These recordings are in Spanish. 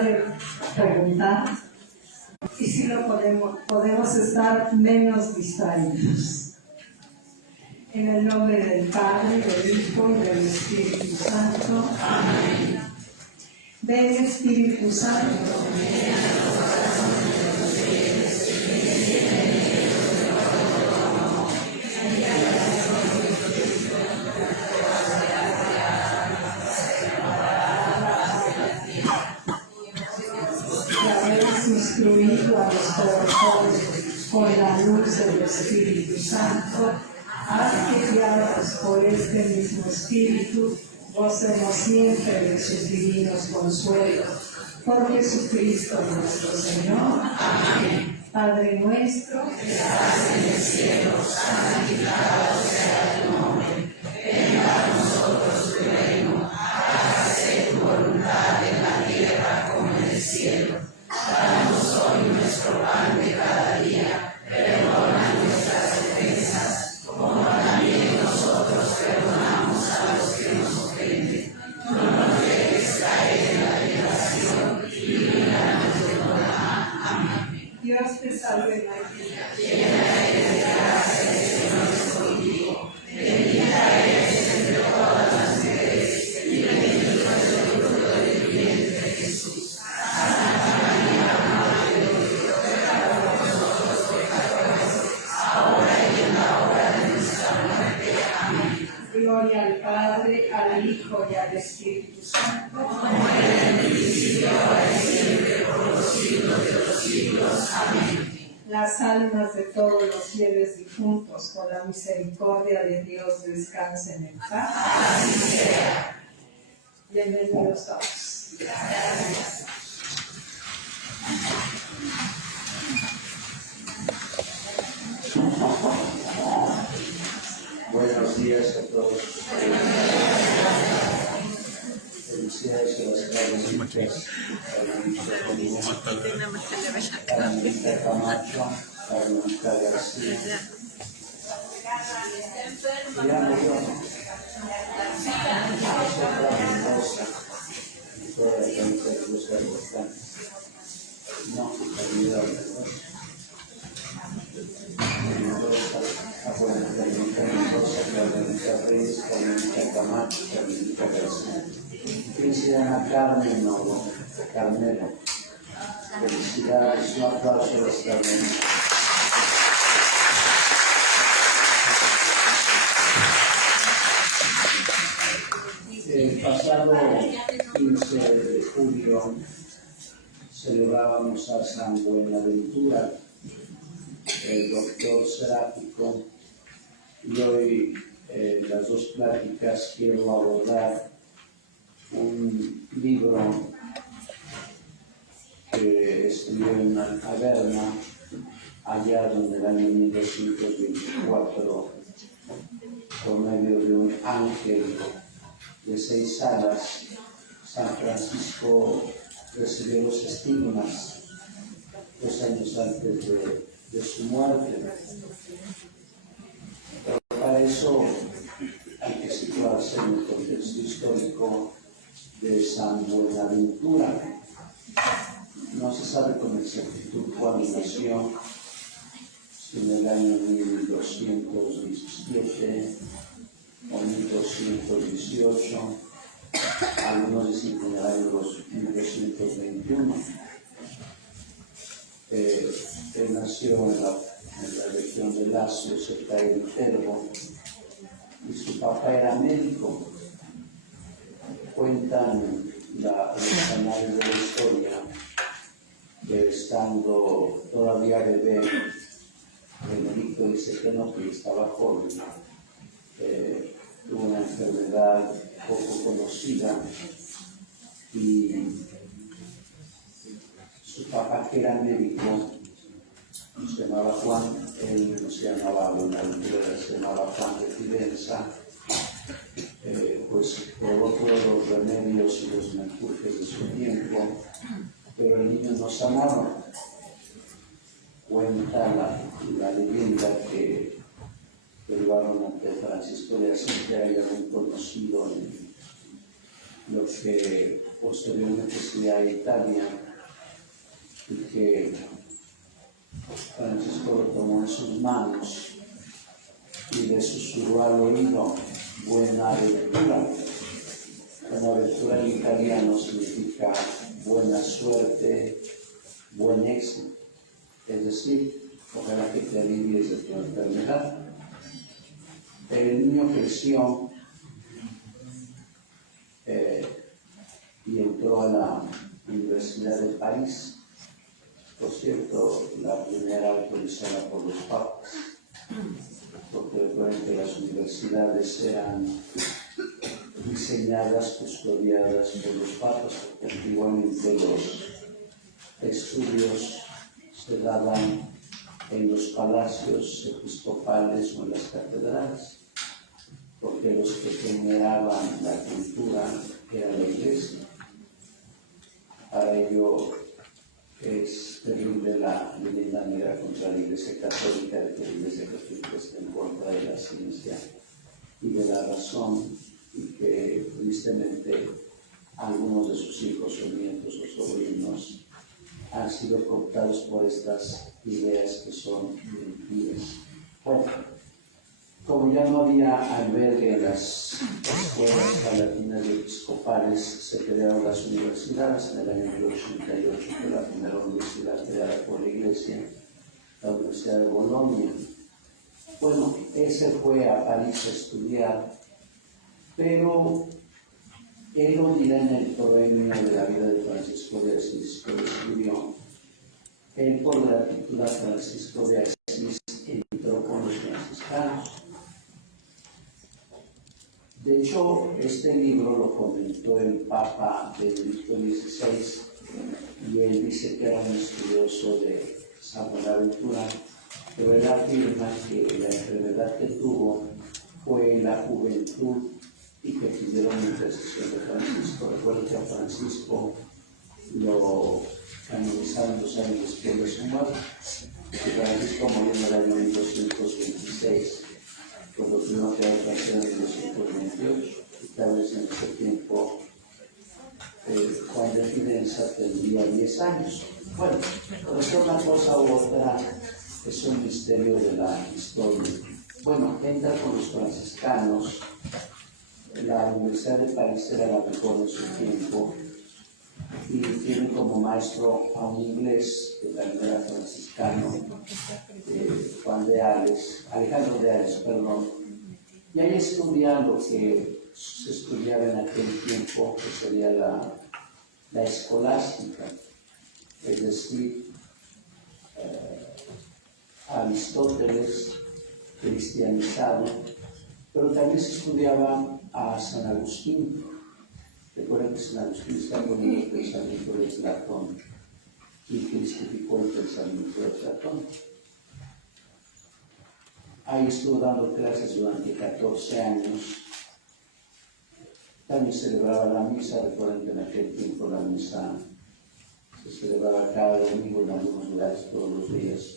puede preguntar y si lo podemos estar menos distraídos. En el nombre del Padre, del Hijo y del Espíritu Santo. Amén. Ven, Espíritu Santo. Instruido a los corazones con la luz del Espíritu Santo, haz que guiados por este mismo Espíritu, gocemos siempre de sus divinos consuelos. Por Jesucristo nuestro Señor. Amén. Padre nuestro, que estás en el cielo, santificado sea tu nombre. Venga a nosotros tu reino, hágase tu voluntad en la tierra como en el cielo. Danos hoy nuestro pan de cada día, perdona nuestras ofensas, como también nosotros perdonamos a los que nos ofenden. No nos dejes caer en la tentación y líbranos del mal. Amén. Dios te salve María, llena eres de gracia, el Señor es contigo. Bendita eres entre todas las mujeres y bendito es el fruto de tu vientre, Jesús. Santa María, Madre de Dios, ruega por nosotros pecadores, ahora y en la hora de nuestra muerte. Amén. Gloria al Padre, al Hijo y al Espíritu Santo, como era en el principio, ahora y siempre, por los siglos de los siglos. Amén. Las almas de todos los fieles difuntos, por la misericordia de Dios, descansen en paz. Así sea. Bienvenidos todos. Gracias. Buenos días a todos. Felicidades a las carmelitas, Carmelita Camacho, Carmelita García. Ya murió. Toda la gente de los habitantes. No, ayuda. Carmelita Mendoza, Carmelita Reyes, Carmelita Camacho, Carmelita García. ¿Quién se llama Carmen o Carmelo? Felicidades, un aplauso a las Carmelitas. El pasado 15 de julio celebrábamos a San Buenaventura, el doctor seráfico, y hoy las dos pláticas quiero abordar un libro que escribió en Averna, allá en el año 1224, por medio de un ángel de 6 alas. San Francisco recibió los estigmas 2 años antes de su muerte. Pero para eso hay que situarse en el contexto histórico de San Buenaventura. No se sabe con exactitud cuándo nació, si en el año 1217 o 1218, algunos dicen que en el año 1221. Él nació en la región de Lacio, cerca de Viterbo, y su papá era médico. Cuentan los anales de la historia que estando todavía bebé, Benedicto dice que no, que estaba joven, tuvo una enfermedad poco conocida y su papá, que era médico, se llamaba Juan, él no se llamaba Buenaventura, se llamaba Juan de Fidenza, pues probó todos los remedios y los menjurjes de su tiempo, pero el niño no sanaba. Cuenta la leyenda que el varón ante Francisco de Asís era muy conocido en lo que posteriormente sería a Italia, y que Francisco lo tomó en sus manos y le susurró al oído: buena aventura. Buenaventura en italiano significa buena suerte, buen éxito. Es decir, ojalá que te alivies de tu enfermedad. El niño creció y entró a la Universidad de París, por cierto, la primera autorizada por los papas, porque recuerden que las universidades eran diseñadas, custodiadas por los papas, porque antiguamente los estudios se daban en los palacios episcopales o en las catedrales, porque los que generaban la cultura era la iglesia. Para ello es terrible la leyenda negra contra la iglesia católica, de que la iglesia católica está en contra de la ciencia y de la razón, y que tristemente algunos de sus hijos o nietos o sobrinos han sido cooptados por estas ideas que son mentiras. Bueno, como ya no había albergue en las escuelas palatinas y episcopales, se crearon las universidades. En el año 1988 fue la primera universidad creada por la Iglesia, la Universidad de Bolonia. Bueno, ese fue a París a estudiar, pero él lo dirá en el proemio de la vida de Francisco de Asís, que lo escribió. Él, por gratitud a Francisco de Asís, entró con los franciscanos. De hecho, este libro lo comentó el Papa Benedicto XVI, y él dice que era un estudioso de San Buenaventura, pero él afirma que la enfermedad que tuvo fue en la juventud y que pidieron la intercesión de Francisco. Recuerden que a Francisco lo canonizaron 2 años después de su muerte, y Francisco murió en el año 1226, cuando tuvimos que dar canción en 1228, y tal vez en ese tiempo Juan de Fidenza tendría 10 años. Bueno, pero es una cosa u otra, es un misterio de la historia. Bueno, entra con los franciscanos. La Universidad de París era la mejor de su tiempo, y tiene como maestro a un inglés que también era franciscano, Alejandro de Ales, perdón. Y ahí estudia lo que se estudiaba en aquel tiempo, que sería la escolástica, es decir, Aristóteles cristianizado, pero también se estudiaba a San Agustín. Recuerden que San Agustín está con el pensamiento de Platón y cristificó el pensamiento de Platón. Ahí estuvo dando clases durante 14 años. También celebraba la misa. Recuerden que en aquel tiempo la misa se celebraba cada domingo, en algunos lugares todos los días.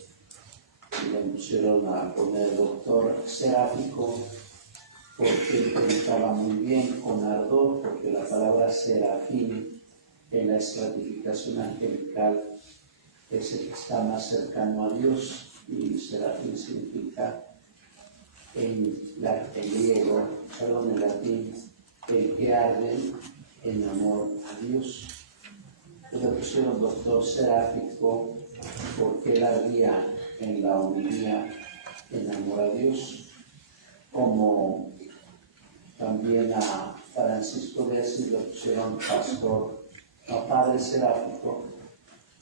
Y le pusieron a poner doctor seráfico, porque él predicaba muy bien, con ardor, porque la palabra serafín en la estratificación angelical es el que está más cercano a Dios, y serafín significa en latín, el que arde en amor a Dios. Le pusieron doctor seráfico porque él ardía en la homilía en amor a Dios, como también a Francisco de Asís le pusieron padre seráfico,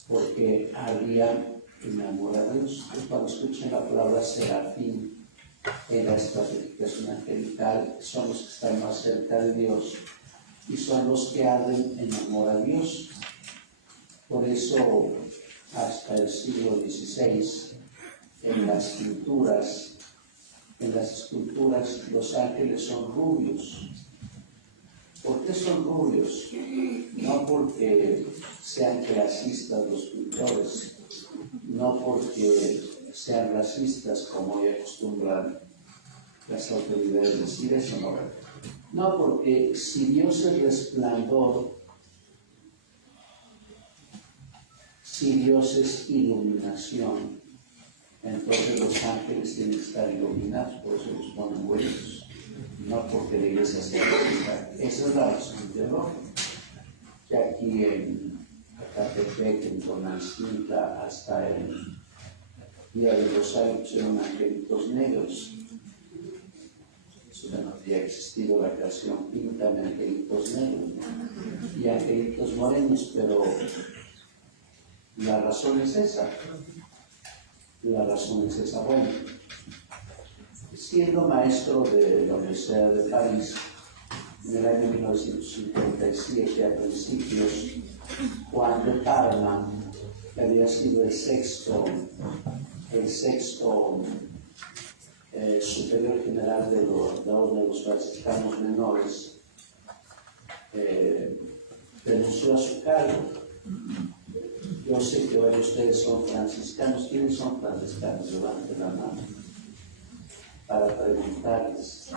porque ardía en amor a Dios. Y cuando escuchen la palabra serafín en la estratificación angelical, son los que están más cerca de Dios y son los que arden en amor a Dios. Por eso, hasta el siglo XVI, en las esculturas, los ángeles son rubios. ¿Por qué son rubios? No porque sean clasistas los pintores, no porque sean racistas, como hoy acostumbran las autoridades decir eso, no, porque si Dios es resplandor, si Dios es iluminación, entonces los ángeles tienen que estar iluminados, por eso los ponen buenos, no porque la iglesia sea lógica. Esa es la razón teológica, que aquí en Acatepec, en Tonancinta, hasta el Día del Rosario pusieron angelitos negros. Eso ya no había existido la creación, pintan angelitos negros, ¿no? Y angelitos morenos, pero la razón es esa. La razón es esa. Bueno, siendo maestro de la Universidad de París, en el año 1957, a principios, Juan de Parma, que había sido el sexto superior general de la Orden de los Franciscanos Menores, renunció a su cargo. Yo sé que varios de ustedes son franciscanos. ¿Quiénes son franciscanos? Levanten la mano para preguntarles.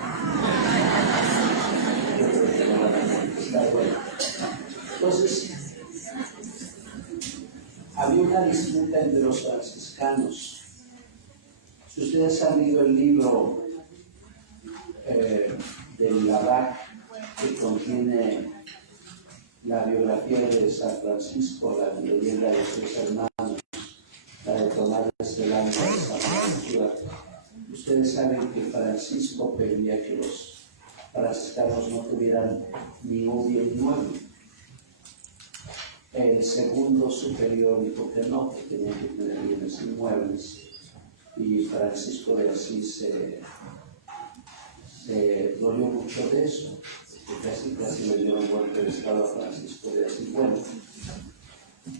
Está bueno. Entonces, había una disputa entre los franciscanos. Si ustedes han leído el libro de Lavac, que contiene la biografía de San Francisco, la leyenda de sus hermanos, la de Tomás de Lanza de San Francisco, ustedes saben que Francisco pedía que los franciscanos no tuvieran ni un bien inmueble. El segundo superior dijo que no, que tenían que tener bienes inmuebles. Y Francisco de Asís se dolió mucho de eso, que casi le dieron golpe de estado a Francisco de Asís. Bueno,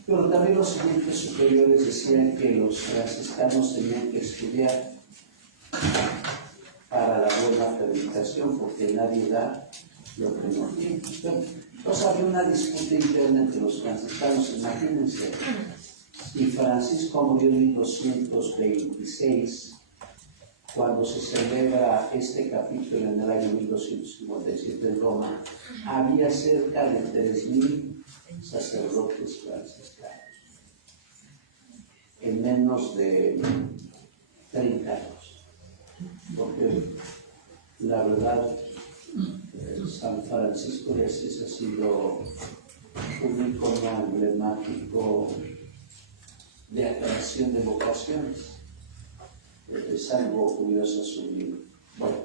pero también los siguientes superiores decían que los franciscanos tenían que estudiar para la buena predicación, porque nadie da lo que no tiene. Entonces había una disputa interna entre los franciscanos, imagínense. Y Francisco murió en 1226, cuando se celebra este capítulo en el año 1257 en Roma. Había cerca de 3,000 sacerdotes franciscanos en menos de 30 años. Porque la verdad, San Francisco de Asís ha sido un icono emblemático de atracción de vocaciones. Es algo curioso su libro. Bueno,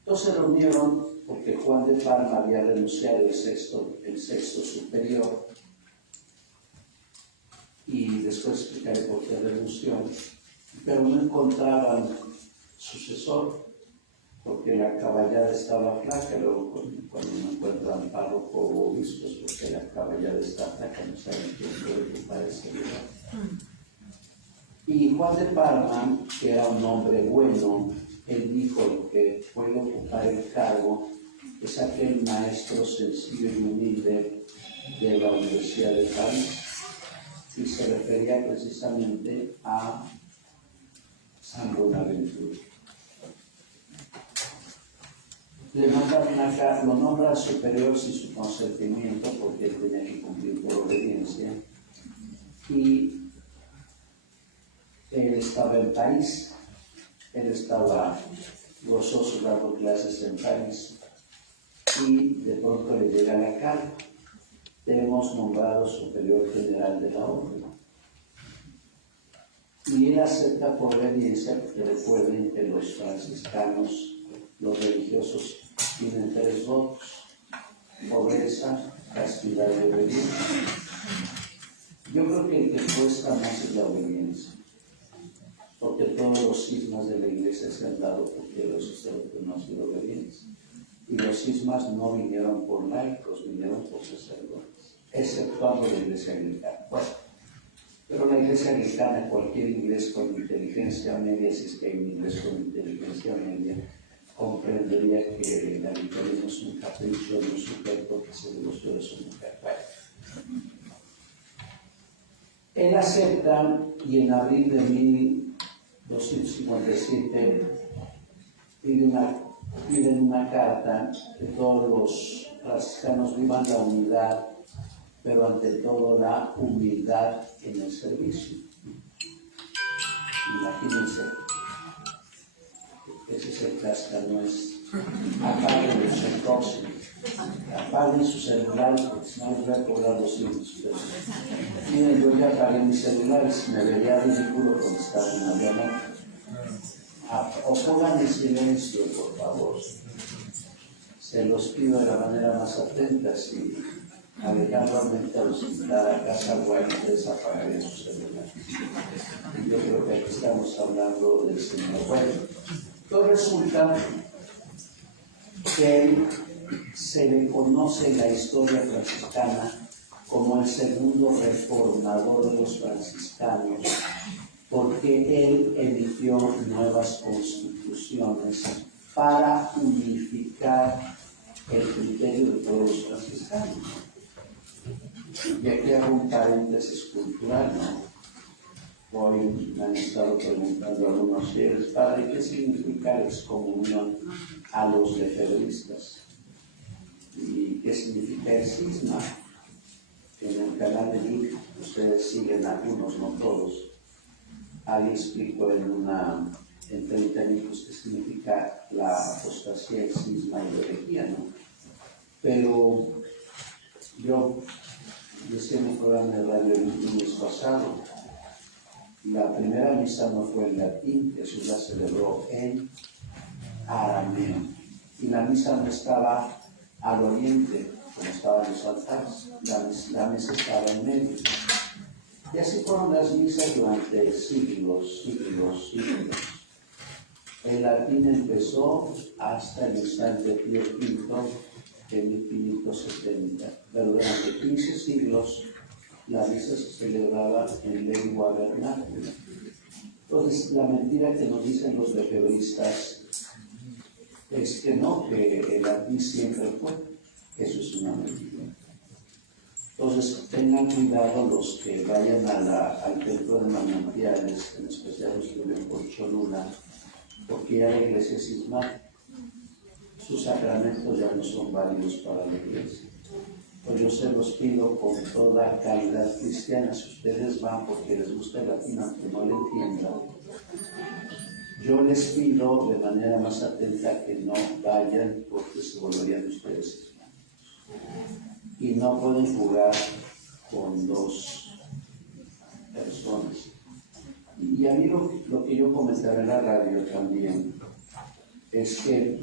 entonces se reunieron porque Juan de Parma había renunciado el sexto superior, y después explicaré por qué renunció, pero no encontraban sucesor porque la caballada estaba flaca. Luego cuando no encuentran párroco o obispos porque la caballada está flaca, no saben quién puede ocupar ese lugar. Y Juan de Parma, que era un hombre bueno, él dijo que puede ocupar el cargo es aquel maestro sencillo y humilde de la Universidad de París, y se refería precisamente a San Buenaventura. Le mandaron acá, lo nombra superior sin su consentimiento, porque él tenía que cumplir por obediencia, y él estaba en París, él estaba gozoso dando clases en París, y de pronto le llega la carta: te hemos nombrado superior general de la orden. Y él acepta por obediencia, porque recuerden que los franciscanos, los religiosos, tienen 3 votos: pobreza, castidad y obediencia. Yo creo que el que cuesta más es la obediencia, porque todos los cismas de la iglesia se han dado porque los sacerdotes no han sido obedientes. Y los cismas no vinieron por laicos, vinieron por sacerdotes, exceptuando la iglesia anglicana. Bueno, pero la iglesia anglicana, cualquier inglés con inteligencia media, si es que hay un inglés con inteligencia media, comprendería que el anglicanismo es un capricho de un sujeto que se le gustó de su mujer. Bueno, él acepta, y en abril de 1257 piden una carta que todos los franciscanos vivan la unidad pero ante todo la humildad en el servicio. Imagínense, ese es el cascanueces. Apaguen los entonces, apaguen sus celulares, porque si no les voy a cobrar 200 pesos. Miren, yo ya apagué mis celulares, me vería ridículo contestar una llamada. O pongan en silencio, por favor. Se los pido de la manera más atenta. Si Alejandro Armenta los invitara a casa, bueno, ustedes apagarían sus celulares. Yo creo que aquí estamos hablando del Señor. Bueno, entonces resulta que él se le conoce en la historia franciscana como el segundo reformador de los franciscanos, porque él emitió nuevas constituciones para unificar el criterio de todos los franciscanos. Y aquí hago un paréntesis cultural, ¿no? Hoy me han estado preguntando algunos fieles, padre, ¿qué significa excomunión a los lefebristas? ¿Y qué significa el cisma? En el canal de YouTube ustedes siguen algunos, no todos. Ahí explico en 30 minutos qué significa la apostasía, el cisma y la herejía, ¿no? Pero yo decía en un programa de radio el lunes pasado, la primera misa no fue en latín, Jesús la celebró en arameo. Y la misa no estaba al oriente, como estaban los altares, la misa estaba en medio. Y así fueron las misas durante siglos. El latín empezó hasta el instante Pío V en 1570, pero durante 15 siglos la misa se celebraba en lengua vernácula. Entonces, la mentira que nos dicen los lefebristas es que no, que el latín siempre fue. Eso es una mentira. Entonces, tengan cuidado los que vayan al templo de manantiales, en especial los que viven por Cholula, porque ya la iglesia es cismática. Sus sacramentos ya no son válidos para la iglesia. Pues yo se los pido con toda calidad cristiana, si ustedes van porque les gusta el latín, aunque no le entiendan, yo les pido de manera más atenta que no vayan porque se volverían ustedes hermanos. Y no pueden jugar con dos personas. Y a mí lo que yo comentaré en la radio también es que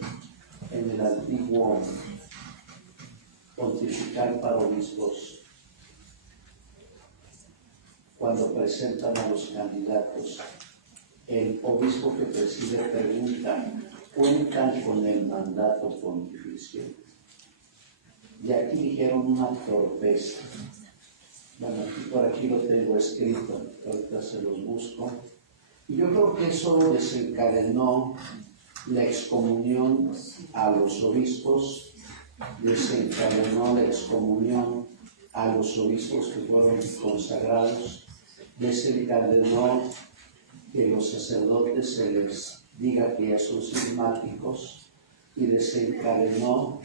en el antiguo pontifical para obispos, cuando presentan a los candidatos, el obispo que preside pregunta, ¿cuentan con el mandato pontificio? Y aquí dijeron una torpeza. Bueno, por aquí lo tengo escrito, ahorita se los busco. Y yo creo que eso desencadenó la excomunión a los obispos, desencadenó la excomunión a los obispos que fueron consagrados, desencadenó que los sacerdotes se les diga que ya son cismáticos y desencadenó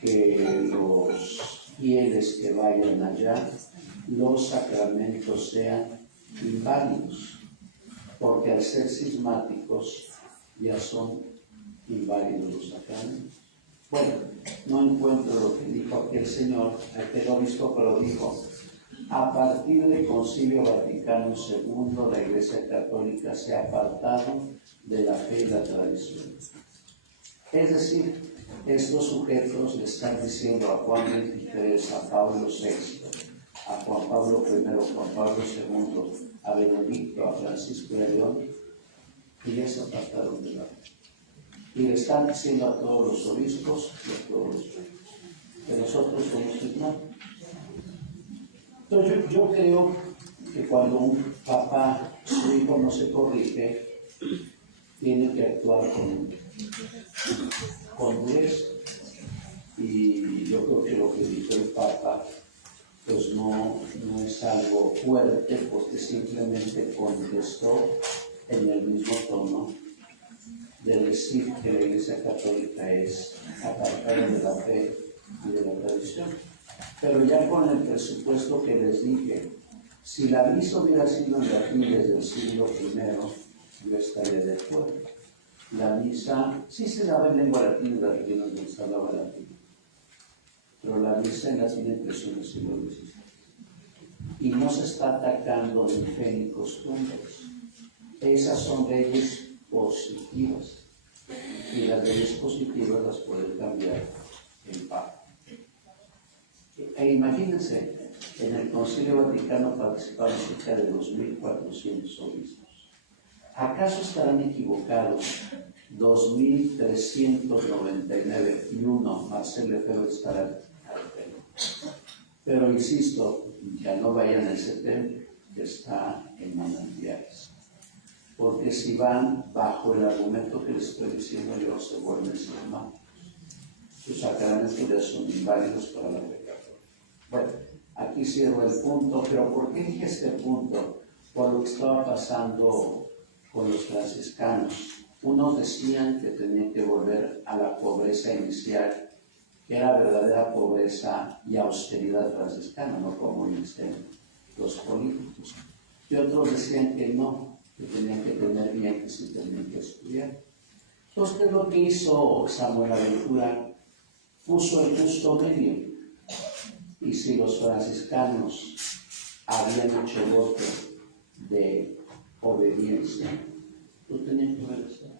que los fieles que vayan allá, los sacramentos sean inválidos, porque al ser cismáticos ya son inválidos los sacramentos. Bueno, no encuentro lo que dijo aquí el Señor, aquel obispo, pero dijo, a partir del Concilio Vaticano II, la Iglesia Católica se ha apartado de la fe y la tradición. Es decir, estos sujetos le están diciendo a Juan XXIII, a Pablo VI, a Juan Pablo I, Juan Pablo II, a Benedicto, a Francisco de León, que ya se apartaron de la fe. Y le están diciendo a todos los obispos y a todos los reyes, que nosotros somos hermanos. Entonces yo creo que cuando un papá, su hijo no se corrige, tiene que actuar con dureza. Y yo creo que lo que dijo el Papa pues no es algo fuerte, porque simplemente contestó en el mismo tono de decir que la Iglesia Católica es apartada de la fe y de la tradición. Pero ya con el presupuesto que les dije, si la misa hubiera sido en latín desde el siglo I, yo estaría de acuerdo. La misa sí se daba en lengua latina en las regiones donde se hablaba latín, pero la misa en latín empezó en el siglo XVI. Y no se está atacando ni fe ni costumbres. Esas son leyes positivas. Y las leyes positivas las puede cambiar el Papa. E imagínense, en el Concilio Vaticano participaron cerca de 2.400 obispos. ¿Acaso estarán equivocados 2.399 y uno, Marcel Lefebvre, estará al pelo? Pero insisto, ya no vayan al septiembre, que está en manantiales. Porque si van bajo el argumento que les estoy diciendo yo, se vuelven hermanos. Sus sacramentos ya son inválidos para la fe católica. Bueno, aquí cierro el punto, pero ¿por qué dije este punto? Por lo que estaba pasando con los franciscanos. Unos decían que tenían que volver a la pobreza inicial, que era verdadera pobreza y austeridad franciscana, no como dicen los políticos. Y otros decían que no, que tenían que tener bienes y tenían que estudiar. Entonces, ¿qué es lo que hizo Samuel Aventura? Puso el justo medio. Y si los franciscanos habían hecho voto de obediencia, tú tenías que obedecer.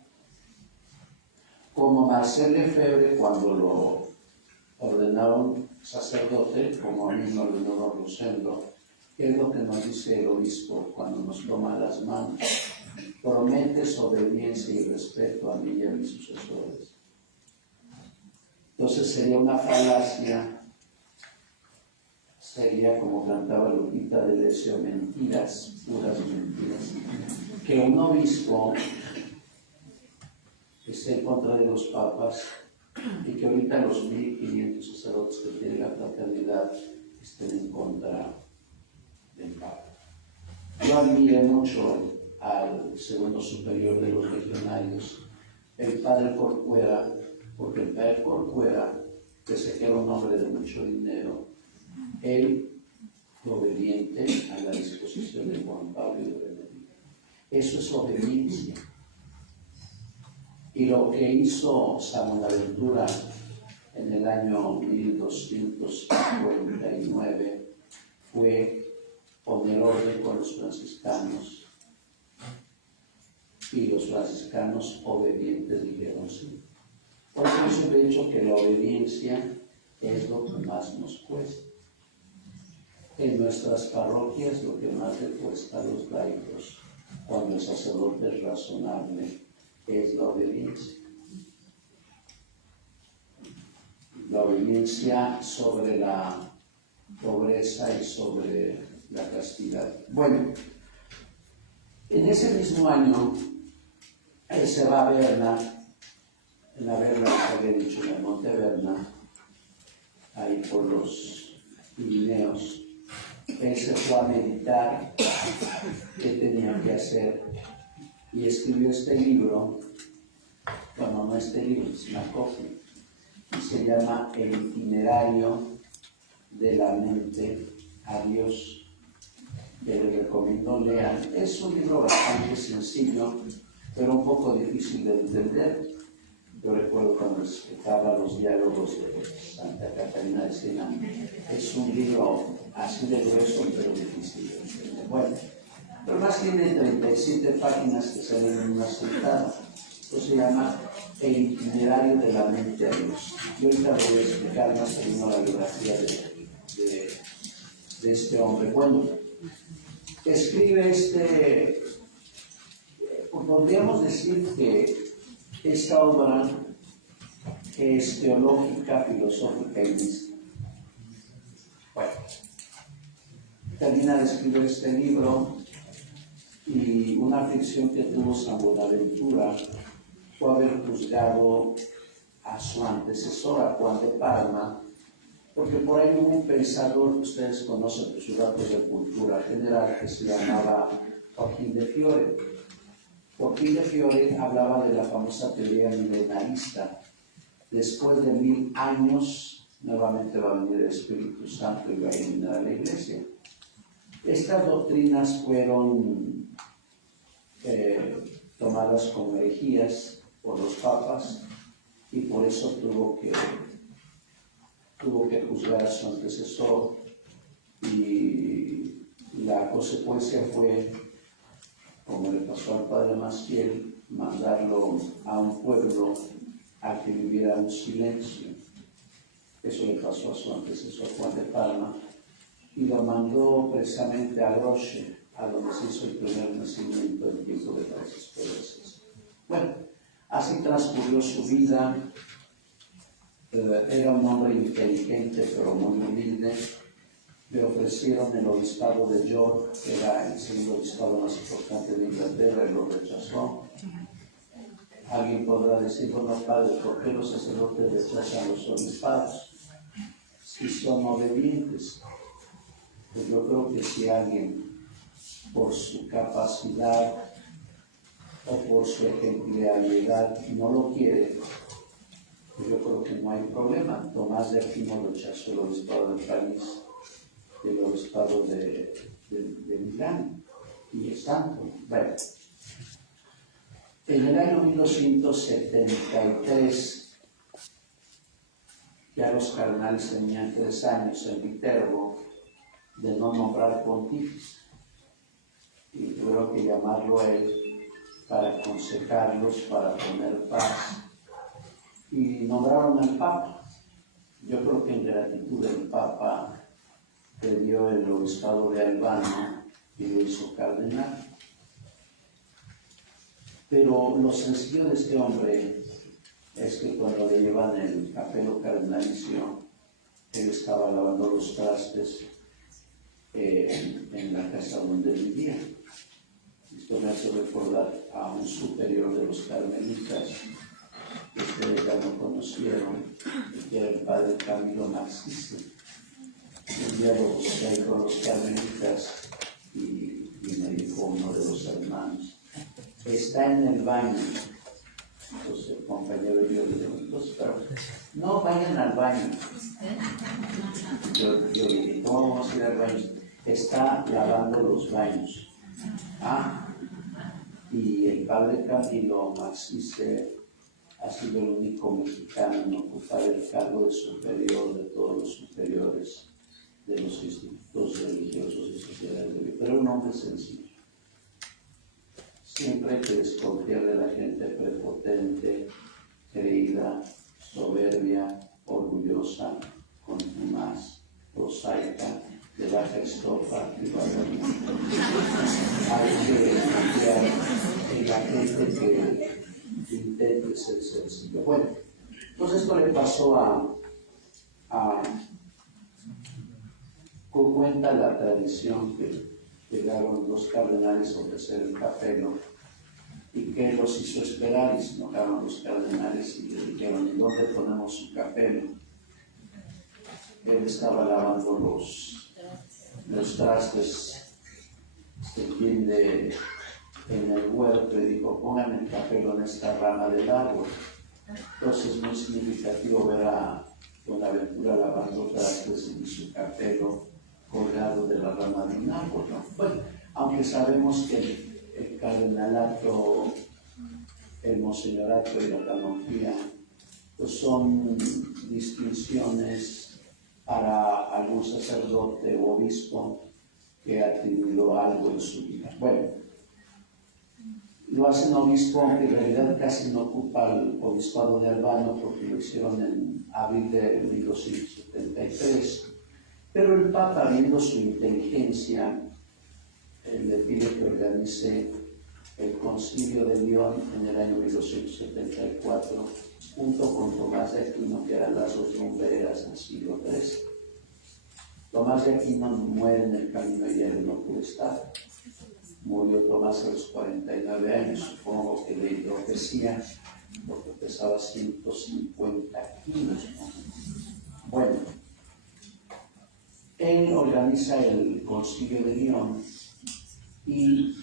Como Marcel Lefebvre, cuando lo ordenaron sacerdote, como a mí me ordenó Rosendo, ¿qué es lo que nos dice el obispo cuando nos toma las manos? Prometes obediencia y respeto a mí y a mis sucesores. Entonces sería una falacia, sería como cantaba Lupita D'Alessio, mentiras, puras mentiras, que un obispo que esté en contra de los papas y que ahorita los 1.500 sacerdotes que tienen la fraternidad estén en contra del Papa. Yo admiré mucho al segundo superior de los legionarios, el padre Corcuera, porque el padre Corcuera, que se queda un hombre de mucho dinero, él fue obediente a la disposición de Juan Pablo y de Benedicto. Eso es obediencia. Y lo que hizo San Buenaventura en el año 1259 fue poner orden con los franciscanos. Y los franciscanos obedientes dijeron sí. Por eso he dicho que la obediencia es lo que más nos cuesta. En nuestras parroquias lo que más le cuesta a los laicos, cuando el sacerdote es razonable, es la obediencia. La obediencia sobre la pobreza y sobre la castidad. Bueno, en ese mismo año se va a Berna, en la Berna que había dicho, en el Monte Berna, ahí por los Pirineos. Él se fue a meditar qué tenía que hacer y escribió este libro, bueno, no este libro, es una copia, y se llama El itinerario de la mente a Dios, que les recomiendo lean. Es un libro bastante sencillo, pero un poco difícil de entender. Yo recuerdo cuando explicaba los diálogos de Santa Catalina de Siena, es un libro así de grueso, pero difícil de entender. Bueno, pero más tiene 37 páginas que se ven en una sentada. Esto se llama El itinerario de la mente a Dios. Yo ahorita lo voy a explicar más teniendo la biografía de este hombre. Bueno, escribe podríamos decir que esta obra es teológica, filosófica y mística. Bueno, termina de escribir este libro y una aflicción que tuvo San Buenaventura fue haber juzgado a su antecesor, a Juan de Palma, porque por ahí hubo un pensador que ustedes conocen por sus datos de cultura general que se llamaba Joaquín de Fiore. Joaquín de Fiore hablaba de la famosa teoría milenarista. Después de 1000 años nuevamente va a venir el Espíritu Santo y va a iluminar a la iglesia. Estas doctrinas fueron tomadas como herejías por los papas y por eso tuvo que juzgar a su antecesor, y la consecuencia fue, como le pasó al padre Maciel, mandarlo a un pueblo a que viviera un silencio. Eso le pasó a su antecesor Juan de Palma, y lo mandó precisamente a Roche, a donde se hizo el primer nacimiento en tiempo de las escuelas. Bueno, así transcurrió su vida. Era un hombre inteligente pero muy humilde. Le ofrecieron el obispado de York, que era el segundo obispado más importante de Inglaterra, y lo rechazó. Alguien podrá decir, bueno, padre, ¿por qué los sacerdotes rechazan los obispados si son obedientes? Pues yo creo que si alguien, por su capacidad o por su ejemplaridad, no lo quiere, pues yo creo que no hay problema. Tomás de Aquino rechazó el obispado de París, el obispado de Milán, y es santo. Bueno, en el año 1273, ya los cardenales tenían 3 años en Viterbo de no nombrar pontífice, y tuvieron que llamarlo a él para aconsejarlos, para poner paz, y nombraron al Papa. Yo creo que en gratitud el Papa le dio el obispado de Albano y lo hizo cardenal. Pero lo sencillo de este hombre es que cuando le llevan el capelo cardenalicio, él estaba lavando los trastes en la casa donde vivía. Esto me hace recordar a un superior de los carmelitas que ustedes ya no conocieron, que era el padre Camilo Marxiste. Un día lo busqué ahí con los carmelitas y me dijo uno de los hermanos, está en el baño. Entonces el compañero y yo le digo, entonces, pero no vayan al baño. Yo le dije, ¿cómo vamos a ir al baño? Está lavando los baños. Y el padre Camilo Marxiste ha sido el único mexicano en ocupar el cargo de superior de todos los superiores de los institutos religiosos y sociedades de vida, pero un hombre sencillo. Siempre hay que desconfiar de la gente prepotente, creída, soberbia, orgullosa, contumaz, prosaica, de baja estofa y vagabunda. Hay que confiar en la gente que intente ser sencillo. Bueno, entonces esto le pasó cuenta la tradición que llegaron los cardenales a ofrecer el capelo y que los hizo esperar, y se enojaron los cardenales y le dijeron, ¿en dónde ponemos su capelo? Él estaba lavando los trastes, se entiende, en el huerto, y dijo, pongan el capelo en esta rama del árbol. Entonces es muy significativo ver a Bonaventura lavando trastes y su capelo colgado de la rama de un árbol, ¿no? Bueno, aunque sabemos que el cardenalato, el monseñorato y la canonjía, pues son distinciones para algún sacerdote o obispo que ha tenido algo en su vida. Bueno, lo hacen obispo, aunque en realidad casi no ocupa el obispado de Albano porque lo hicieron en abril de 1273. Pero el Papa, viendo su inteligencia, le pide que organice el Concilio de León en el año 1274, junto con Tomás de Aquino, que eran las dos lumbreras del siglo XIII. Tomás de Aquino muere en el camino y él no pudo estar. Murió Tomás a los 49 años, supongo que le enloquecía, porque pesaba 150 kilos, ¿no? Bueno, él organiza el Concilio de León. ¿Y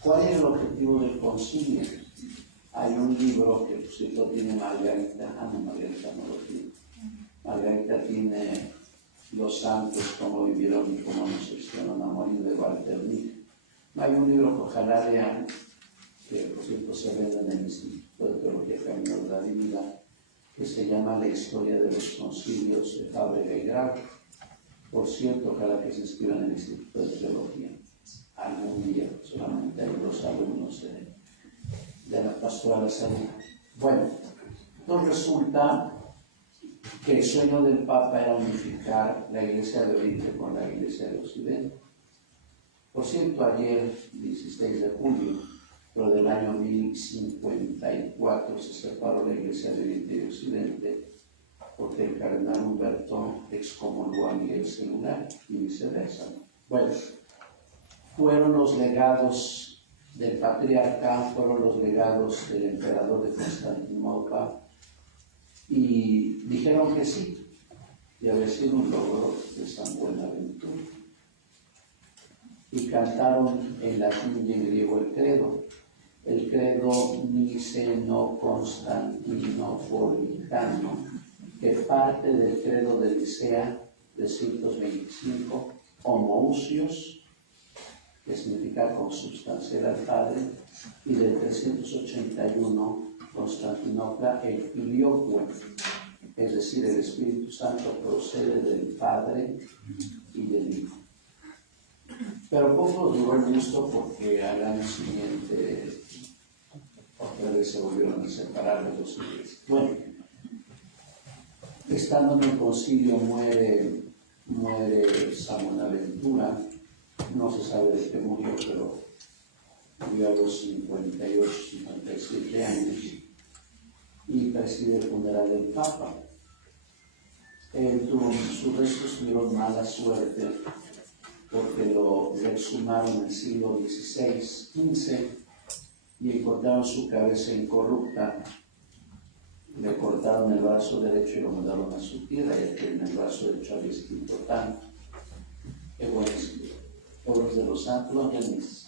cuál es el objetivo del concilio? Hay un libro que si lo tiene Margarita, no, Margarita no lo tiene, Margarita tiene Los santos, cómo vivieron y cómo nos gestionan a morir, de Walter Nick. Hay un libro que ojalá lean, que por cierto se vende en el Instituto de Teología Camino de la Divinidad, que se llama La historia de los concilios de Fábrega y Grau. Por cierto, ojalá que se inscriban en el Instituto de Teología algún día, solamente hay los alumnos de la Pastoral de Salud. Bueno, entonces resulta que el sueño del Papa era unificar la Iglesia de Oriente con la Iglesia de Occidente. Por cierto, ayer, 16 de julio, pero del año 1054, se separó la Iglesia de Oriente y de Occidente, porque el cardenal Humberto excomulgó a Miguel Celular y viceversa. Bueno, fueron los legados del patriarca, fueron los legados del emperador de Constantinopla, y dijeron que sí, y había sido un logro de San Buenaventura. Y cantaron en latín y en griego el credo. El credo niceno-constantinopolitano, que parte del credo de Nicea 325, homoousios, que significa consubstancial al Padre, y del 381, Constantinopla, el filioque, es decir, el Espíritu Santo procede del Padre y del Hijo. Pero poco duró el gusto porque al año siguiente otra vez se volvieron a separar de los iglesias. Bueno, estando en el concilio muere San Buenaventura, no se sabe de qué murió, pero murió a los 58, 57 años, y preside el funeral del Papa. Sus restos tuvieron mala suerte porque lo exhumaron en el siglo XVI, XV, y encontraron su cabeza incorrupta. Le cortaron el brazo derecho y lo mandaron a su tierra, ya que en el brazo derecho había escrito tanto. Qué bueno escrito. Obras de los santos,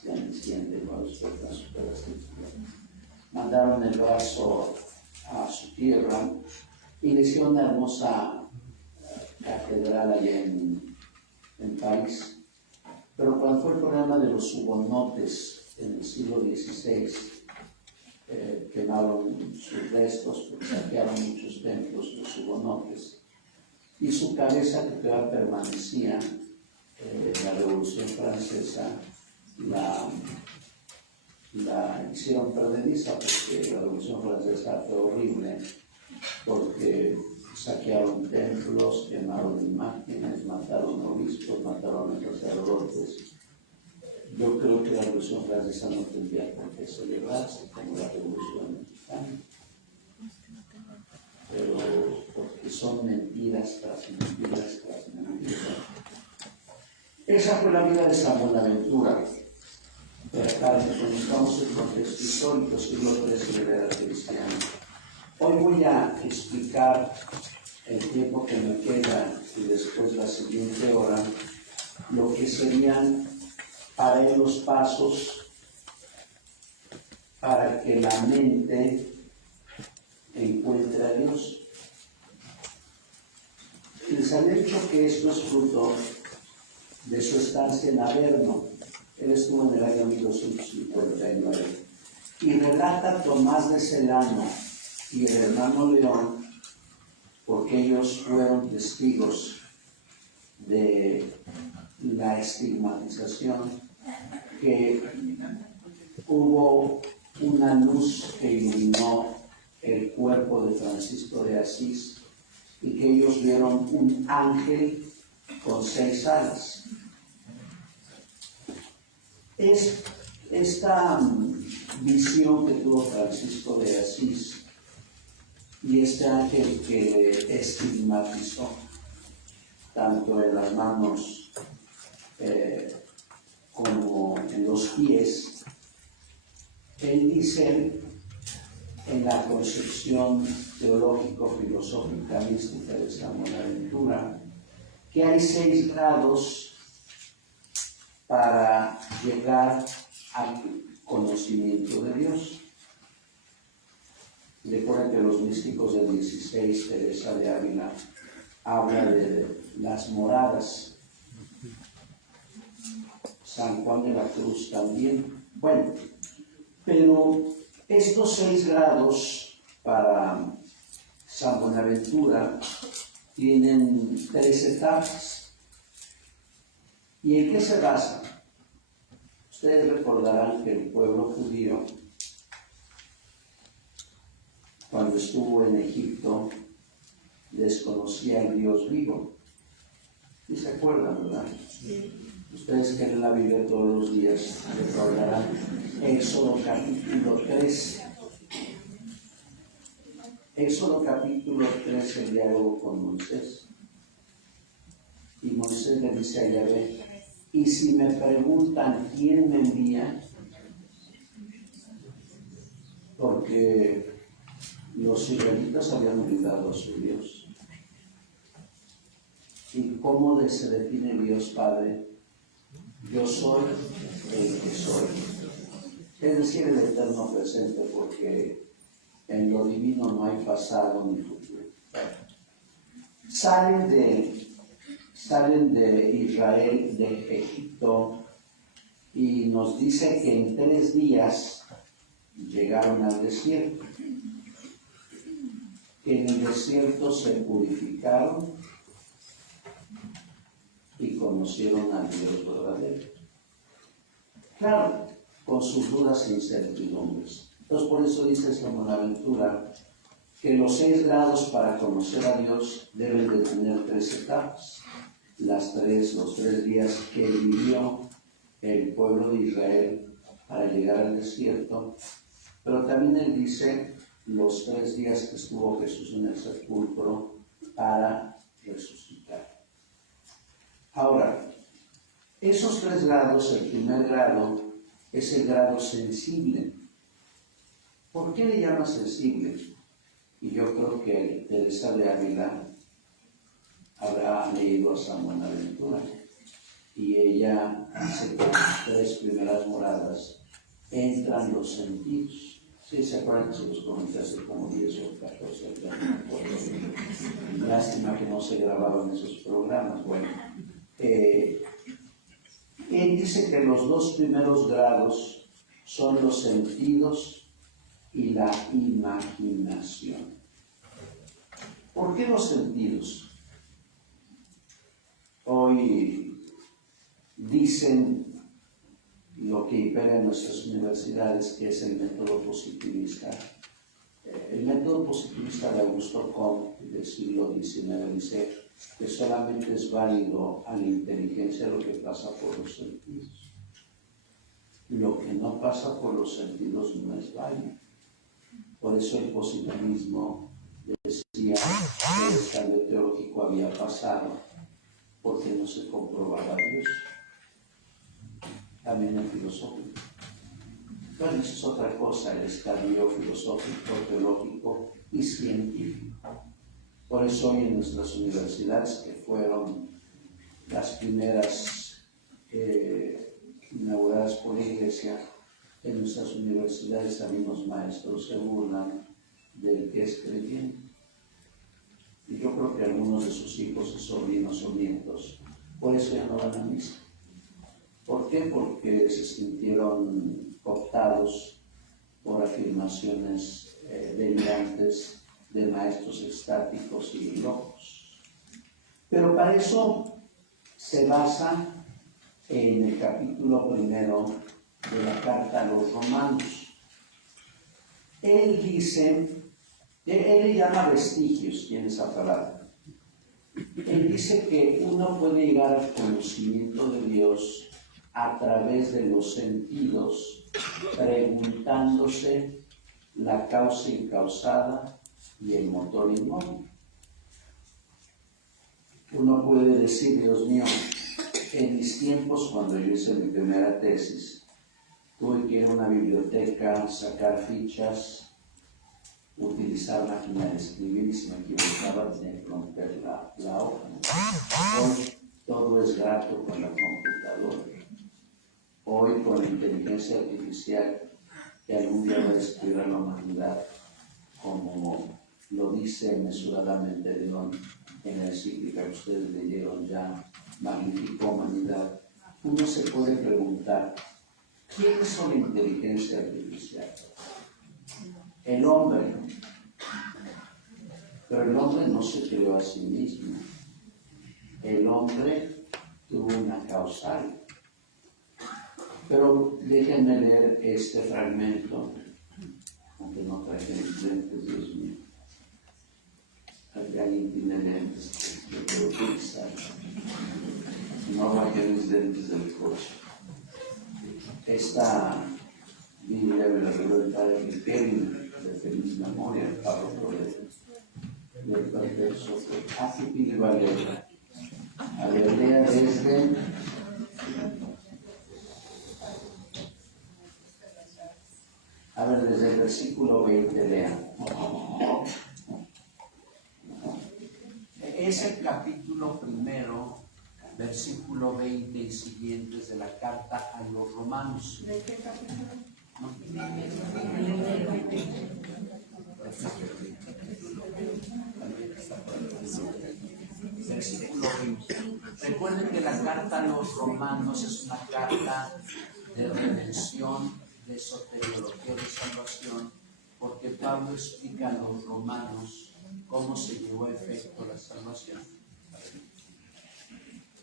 ya ni sienten, no los cortan su pedacito. Mandaron el brazo a su tierra y le hicieron una hermosa catedral allá en París. Pero cuando fue el problema de los hugonotes en el siglo XVI, quemaron sus restos porque saquearon muchos templos los hugonotes, y su cabeza, que todavía permanecía la Revolución Francesa, la hicieron perdediza, porque la Revolución Francesa fue horrible, porque saquearon templos, quemaron imágenes, mataron obispos, mataron a sacerdotes. Yo creo que la Revolución Francesa no tendría por qué celebrarse como la Revolución Mexicana, pero porque son mentiras tras mentiras tras mentiras. Esa fue la vida de San Buenaventura. Para que conozcamos el contexto histórico, siglo XIII de la era cristiana. Hoy voy a explicar el tiempo que me queda y después la siguiente hora lo que serían para él los pasos para que la mente encuentre a Dios. Les han dicho que esto es fruto de su estancia en Averno. Él estuvo en el año 1259. Y relata Tomás de Celano y el hermano León, porque ellos fueron testigos de la estigmatización, que hubo una luz que iluminó el cuerpo de Francisco de Asís y que ellos vieron un ángel con 6 alas. Esta visión que tuvo Francisco de Asís y este ángel que le estigmatizó tanto en las manos como en los pies, él dice en la concepción teológico-filosófica mística de San Buenaventura que hay 6 grados para llegar al conocimiento de Dios. Recuerden que los místicos del 16, Teresa de Ávila, habla de las moradas. San Juan de la Cruz también. Bueno, pero estos 6 grados para San Buenaventura tienen 3 etapas. ¿Y en qué se basa? Ustedes recordarán que el pueblo judío, cuando estuvo en Egipto, desconocía al Dios vivo. ¿Y se acuerdan, verdad? Sí. Ustedes que leen la Biblia todos los días recordarán Éxodo capítulo 3. Éxodo capítulo 3, el diálogo con Moisés. Y Moisés le dice a Yahvé, y si me preguntan quién me envía, porque los israelitas habían olvidado a su Dios. ¿Y cómo se define Dios Padre? Yo soy el que soy. Es decir, el eterno presente, porque en lo divino no hay pasado ni futuro. Salen de Israel, de Egipto, y nos dice que en 3 días llegaron al desierto. Que en el desierto se purificaron y conocieron al Dios verdadero. Claro, con sus dudas e incertidumbres. Entonces, por eso dice San Buenaventura que los 6 grados para conocer a Dios deben de tener 3 etapas. Los 3 días que vivió el pueblo de Israel para llegar al desierto, pero también él dice los 3 días que estuvo Jesús en el sepulcro para resucitar. Ahora, esos 3 grados, el primer grado es el grado sensible. ¿Por qué le llama sensible? Y yo creo que Teresa de Ávila habrá leído a San Buenaventura y ella dice que en las 3 primeras moradas entran los sentidos. Sí, se acuerdan que se los comenté hace como 10 o 14 años. Lástima que no se grababan esos programas. Bueno, él dice que los 2 primeros grados son los sentidos y la imaginación. ¿Por qué los sentidos? Hoy dicen lo que impera en nuestras universidades, que es el método positivista. El método positivista de Augusto Comte del siglo XIX dice que solamente es válido a la inteligencia lo que pasa por los sentidos. Lo que no pasa por los sentidos no es válido. Por eso el positivismo decía que el cambio teológico había pasado porque no se comprobaba Dios. También el filosófico. Bueno, eso es otra cosa, el estadio filosófico, teológico y científico. Por eso hoy en nuestras universidades, que fueron las primeras inauguradas por la Iglesia, en nuestras universidades algunos maestros se burlan del que es creyente. Y yo creo que algunos de sus hijos y sobrinos o nietos, por eso ya no van a misa. ¿Por qué? Porque se sintieron cooptados por afirmaciones delirantes de maestros estáticos y locos. Pero para eso se basa en el capítulo 1 de la carta a los romanos. Él dice, él le llama vestigios, tiene esa palabra. Él dice que uno puede llegar al conocimiento de Dios a través de los sentidos, preguntándose la causa incausada y el motor inmóvil. Uno puede decir, Dios mío, en mis tiempos, cuando yo hice mi primera tesis, tuve que ir a una biblioteca, sacar fichas, utilizar máquina de escribir, y si me equivocaba tenía que romper la hoja. Hoy todo es grato con la computadora. Hoy con la inteligencia artificial que algún día va a destruir a la humanidad, como lo dice mesuradamente León, en la encíclica que ustedes leyeron ya, Magnificat Humanidad, uno se puede preguntar, ¿quién hizo la inteligencia artificial? El hombre. Pero el hombre no se creó a sí mismo. El hombre tuvo una causal. Pero déjenme leer este fragmento, aunque no traje mis lentes, Dios mío. Alguien tiene lentes que yo puedo utilizar. No bajé mis lentes del coche. Esta Biblia me la reveló el padre Kevin, de feliz memoria, el párroco del verso que hace Pili Valera. A ver, lea desde el versículo 20, lea. Es el capítulo primero, versículo 20 y siguientes de la carta a los romanos. ¿De qué capítulo? Versículo 20. Recuerden que la carta a los romanos es una carta de redención, de soteriología de salvación, porque Pablo explica a los romanos cómo se llevó a efecto la salvación.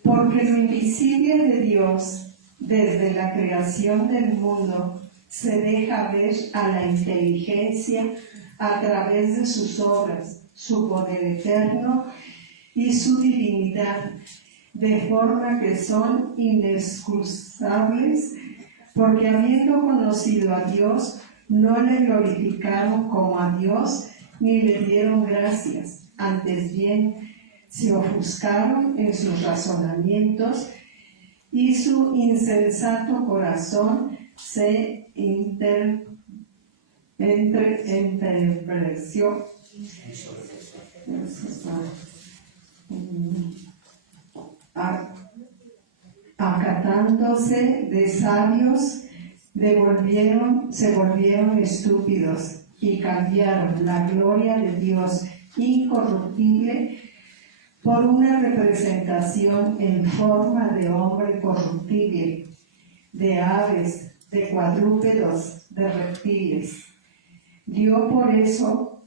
Porque lo invisible de Dios, desde la creación del mundo, se deja ver a la inteligencia a través de sus obras, su poder eterno y su divinidad, de forma que son inexcusables, porque habiendo conocido a Dios, no le glorificaron como a Dios, ni le dieron gracias, antes bien se ofuscaron en sus razonamientos, y su insensato corazón se enterpreció. Acatándose de sabios, se volvieron estúpidos y cambiaron la gloria de Dios incorruptible por una representación en forma de hombre corruptible, de aves, de cuadrúpedos, de reptiles. Por eso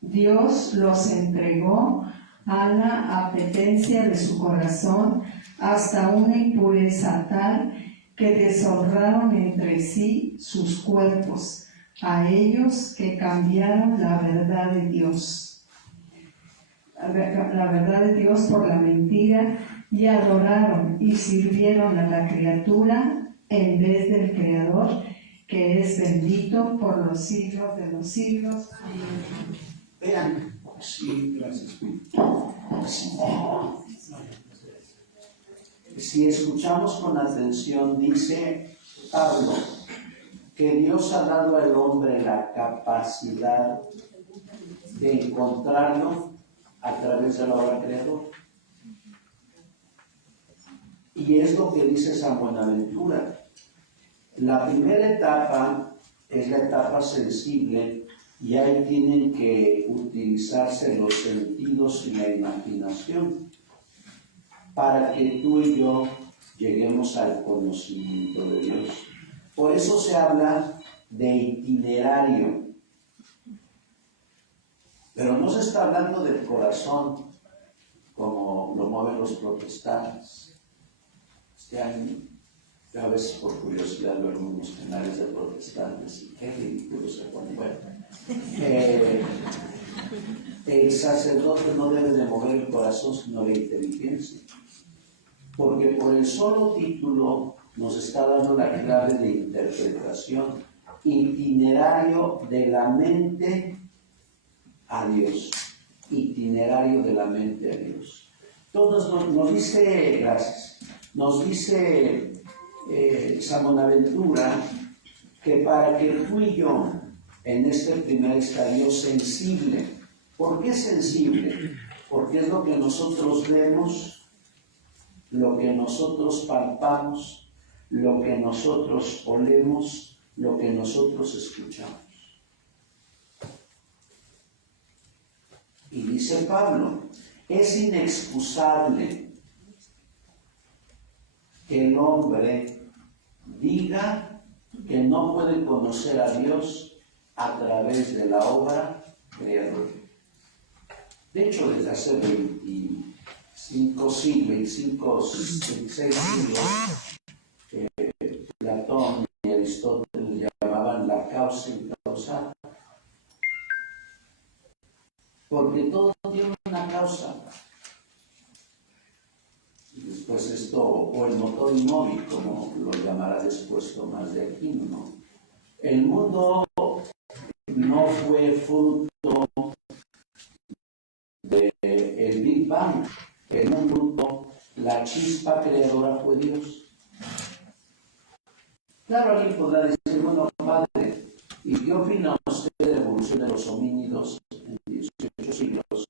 Dios los entregó a la apetencia de su corazón hasta una impureza tal que deshonraron entre sí sus cuerpos, a ellos que cambiaron la verdad de Dios por la mentira, y adoraron y sirvieron a la criatura en vez del Creador, que es bendito por los siglos de los siglos. Vean, sí, gracias. Si escuchamos con atención, dice Pablo que Dios ha dado al hombre la capacidad de encontrarlo a través de la obra creadora. Y es lo que dice San Buenaventura. La primera etapa es la etapa sensible, y ahí tienen que utilizarse los sentidos y la imaginación para que tú y yo lleguemos al conocimiento de Dios. Por eso se habla de itinerario. Pero no se está hablando del corazón, como lo mueven los protestantes. Este año, yo a veces por curiosidad veo algunos canales de protestantes y qué ridículo se pone. Bueno, el sacerdote no debe de mover el corazón sino la inteligencia. Porque por el solo título nos está dando la clave de interpretación. Itinerario de la mente a Dios. Itinerario de la mente a Dios. Todos nos dice, gracias, nos dice San Bonaventura que para que tú y yo en este primer estadio sensible, ¿por qué sensible? Porque es lo que nosotros vemos, lo que nosotros palpamos, lo que nosotros olemos, lo que nosotros escuchamos. Y dice Pablo Es inexcusable que el hombre diga que no puede conocer a Dios a través de la obra creadora. De hecho, desde hace 26 siglos, Platón y Aristóteles llamaban la causa incausada. Porque todo tiene una causa. Y después esto, o el motor inmóvil, como lo llamará después Tomás de Aquino, ¿no? El mundo no fue fruto del Big Bang. El mundo, la chispa creadora fue Dios. Claro, alguien podrá decir, bueno, padre, ¿y qué opina usted de la evolución de los homínidos en 18 siglos?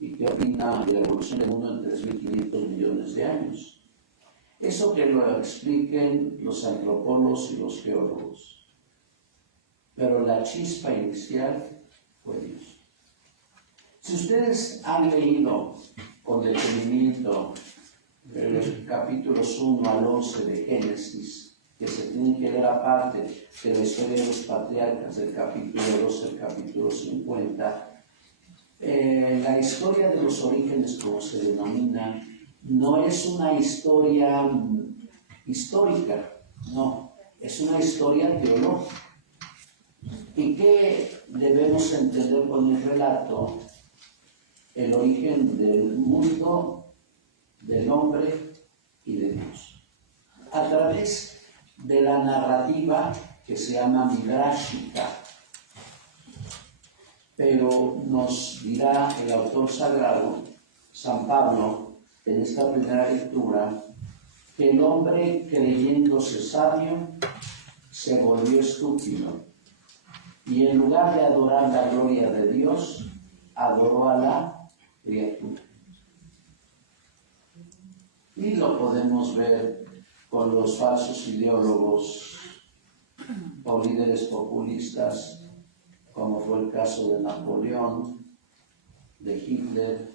¿Y qué opina de la evolución del mundo en 3.500 millones de años? Eso que lo expliquen los antropólogos y los geólogos. Pero la chispa inicial fue Dios. Si ustedes han leído con detenimiento los capítulos 1 al 11 de Génesis, que se tienen que leer aparte de la historia de los patriarcas del capítulo 12 al capítulo 50, la historia de los orígenes, como se denomina, no es una historia histórica, no, es una historia teológica. ¿Y qué debemos entender con el relato? El origen del mundo, del hombre y de Dios. A través de la narrativa que se llama midrashica, pero nos dirá el autor sagrado, San Pablo, en esta primera lectura, que el hombre, creyéndose sabio, se volvió estúpido, y en lugar de adorar la gloria de Dios, adoró a la criatura. Y lo podemos ver con los falsos ideólogos o líderes populistas, como fue el caso de Napoleón, de Hitler,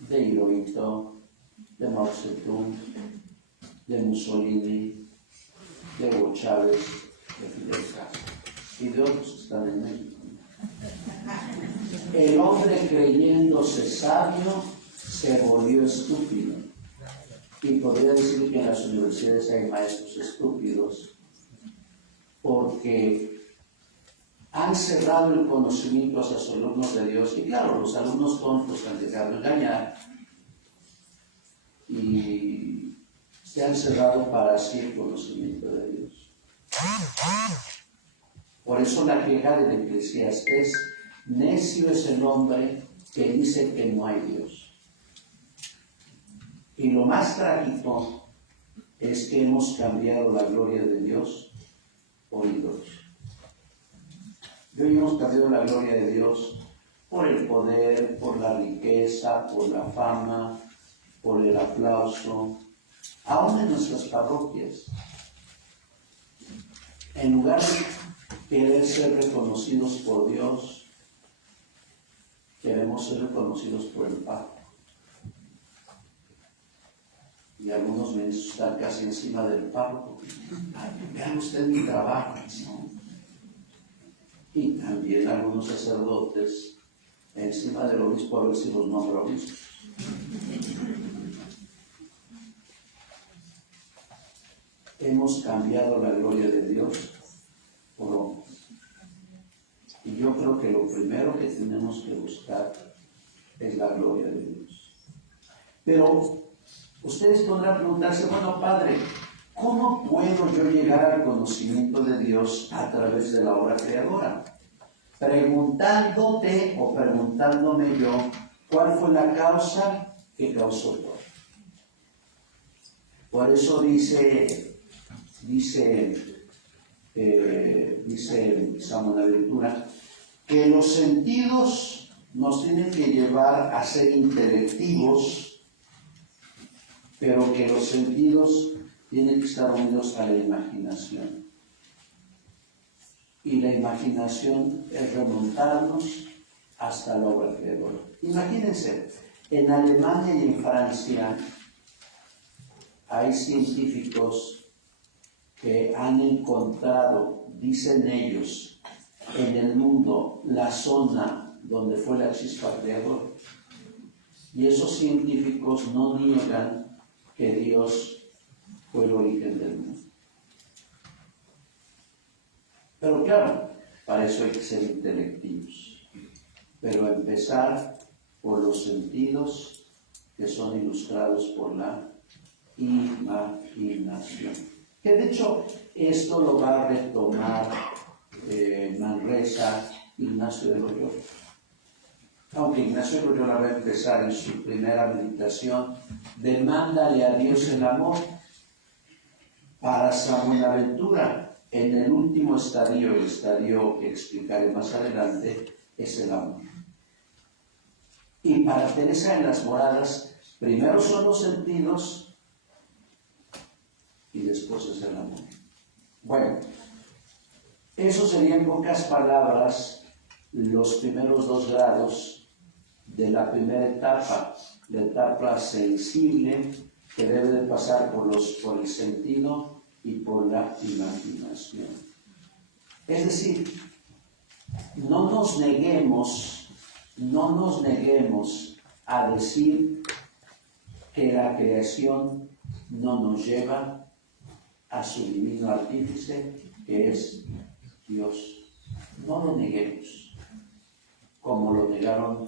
de Hirohito, de Mao Zedong, de Mussolini, de Hugo Chávez, de Fidel Castro y de otros que están en México. El hombre, creyéndose sabio, se volvió estúpido. Y podría decir que en las universidades hay maestros estúpidos porque han cerrado el conocimiento hacia sus alumnos de Dios. Y claro, los alumnos tontos han llegado a engañar y se han cerrado para sí el conocimiento de Dios. Por eso la queja del Eclesiastés: necio es el hombre que dice que no hay Dios. Y lo más trágico es que hemos cambiado la gloria de Dios por ídolos. Y hoy hemos cambiado la gloria de Dios por el poder, por la riqueza, por la fama, por el aplauso, aún en nuestras parroquias. En lugar de querer ser reconocidos por Dios, queremos ser reconocidos por el Papa. Y algunos ministros están casi encima del párroco. Vean usted mi trabajo, ¿no? Y también algunos sacerdotes encima del obispo, a ver si los nombra obispos. Hemos cambiado la gloria de Dios por hombres. Y yo creo que lo primero que tenemos que buscar es la gloria de Dios. Pero ustedes podrán preguntarse, bueno, padre, ¿cómo puedo yo llegar al conocimiento de Dios a través de la obra creadora? Preguntándote o preguntándome yo, ¿cuál fue la causa que causó todo? Por eso dice San Bonaventura, que los sentidos nos tienen que llevar a ser intelectivos, pero que los sentidos tienen que estar unidos a la imaginación. Y la imaginación es remontarnos hasta la obra creadora. Imagínense, en Alemania y en Francia hay científicos que han encontrado, dicen ellos, en el mundo la zona donde fue la chispa creadora. Y esos científicos no niegan que Dios fue el origen del mundo. Pero claro, para eso hay que ser intelectivos. Pero empezar por los sentidos que son ilustrados por la imaginación. Que de hecho esto lo va a retomar Manresa, Ignacio de Loyola. Aunque Ignacio de Loyola va a empezar en su primera meditación, demándale a Dios el amor. Para San Buenaventura, en el último estadio, el estadio que explicaré más adelante, es el amor. Y para Teresa de las Moradas, primero son los sentidos y después es el amor. Bueno, eso sería en pocas palabras los primeros 2 grados de la primera etapa, la etapa sensible que debe de pasar por el sentido y por la imaginación. Es decir, no nos neguemos a decir que la creación no nos lleva a su divino artífice, que es Dios. No lo neguemos, como lo negaron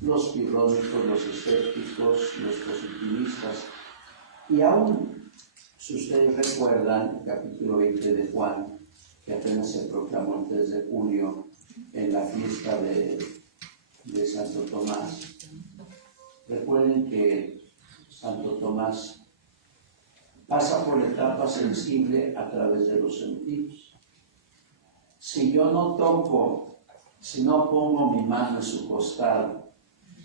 los pirrónicos, los escépticos, los positivistas. Y aún, si ustedes recuerdan, el capítulo 20 de Juan, que apenas se proclamó el 3 de julio, en la fiesta de Santo Tomás, recuerden que Santo Tomás pasa por la etapa sensible a través de los sentidos. Si yo no toco, si no pongo mi mano en su costado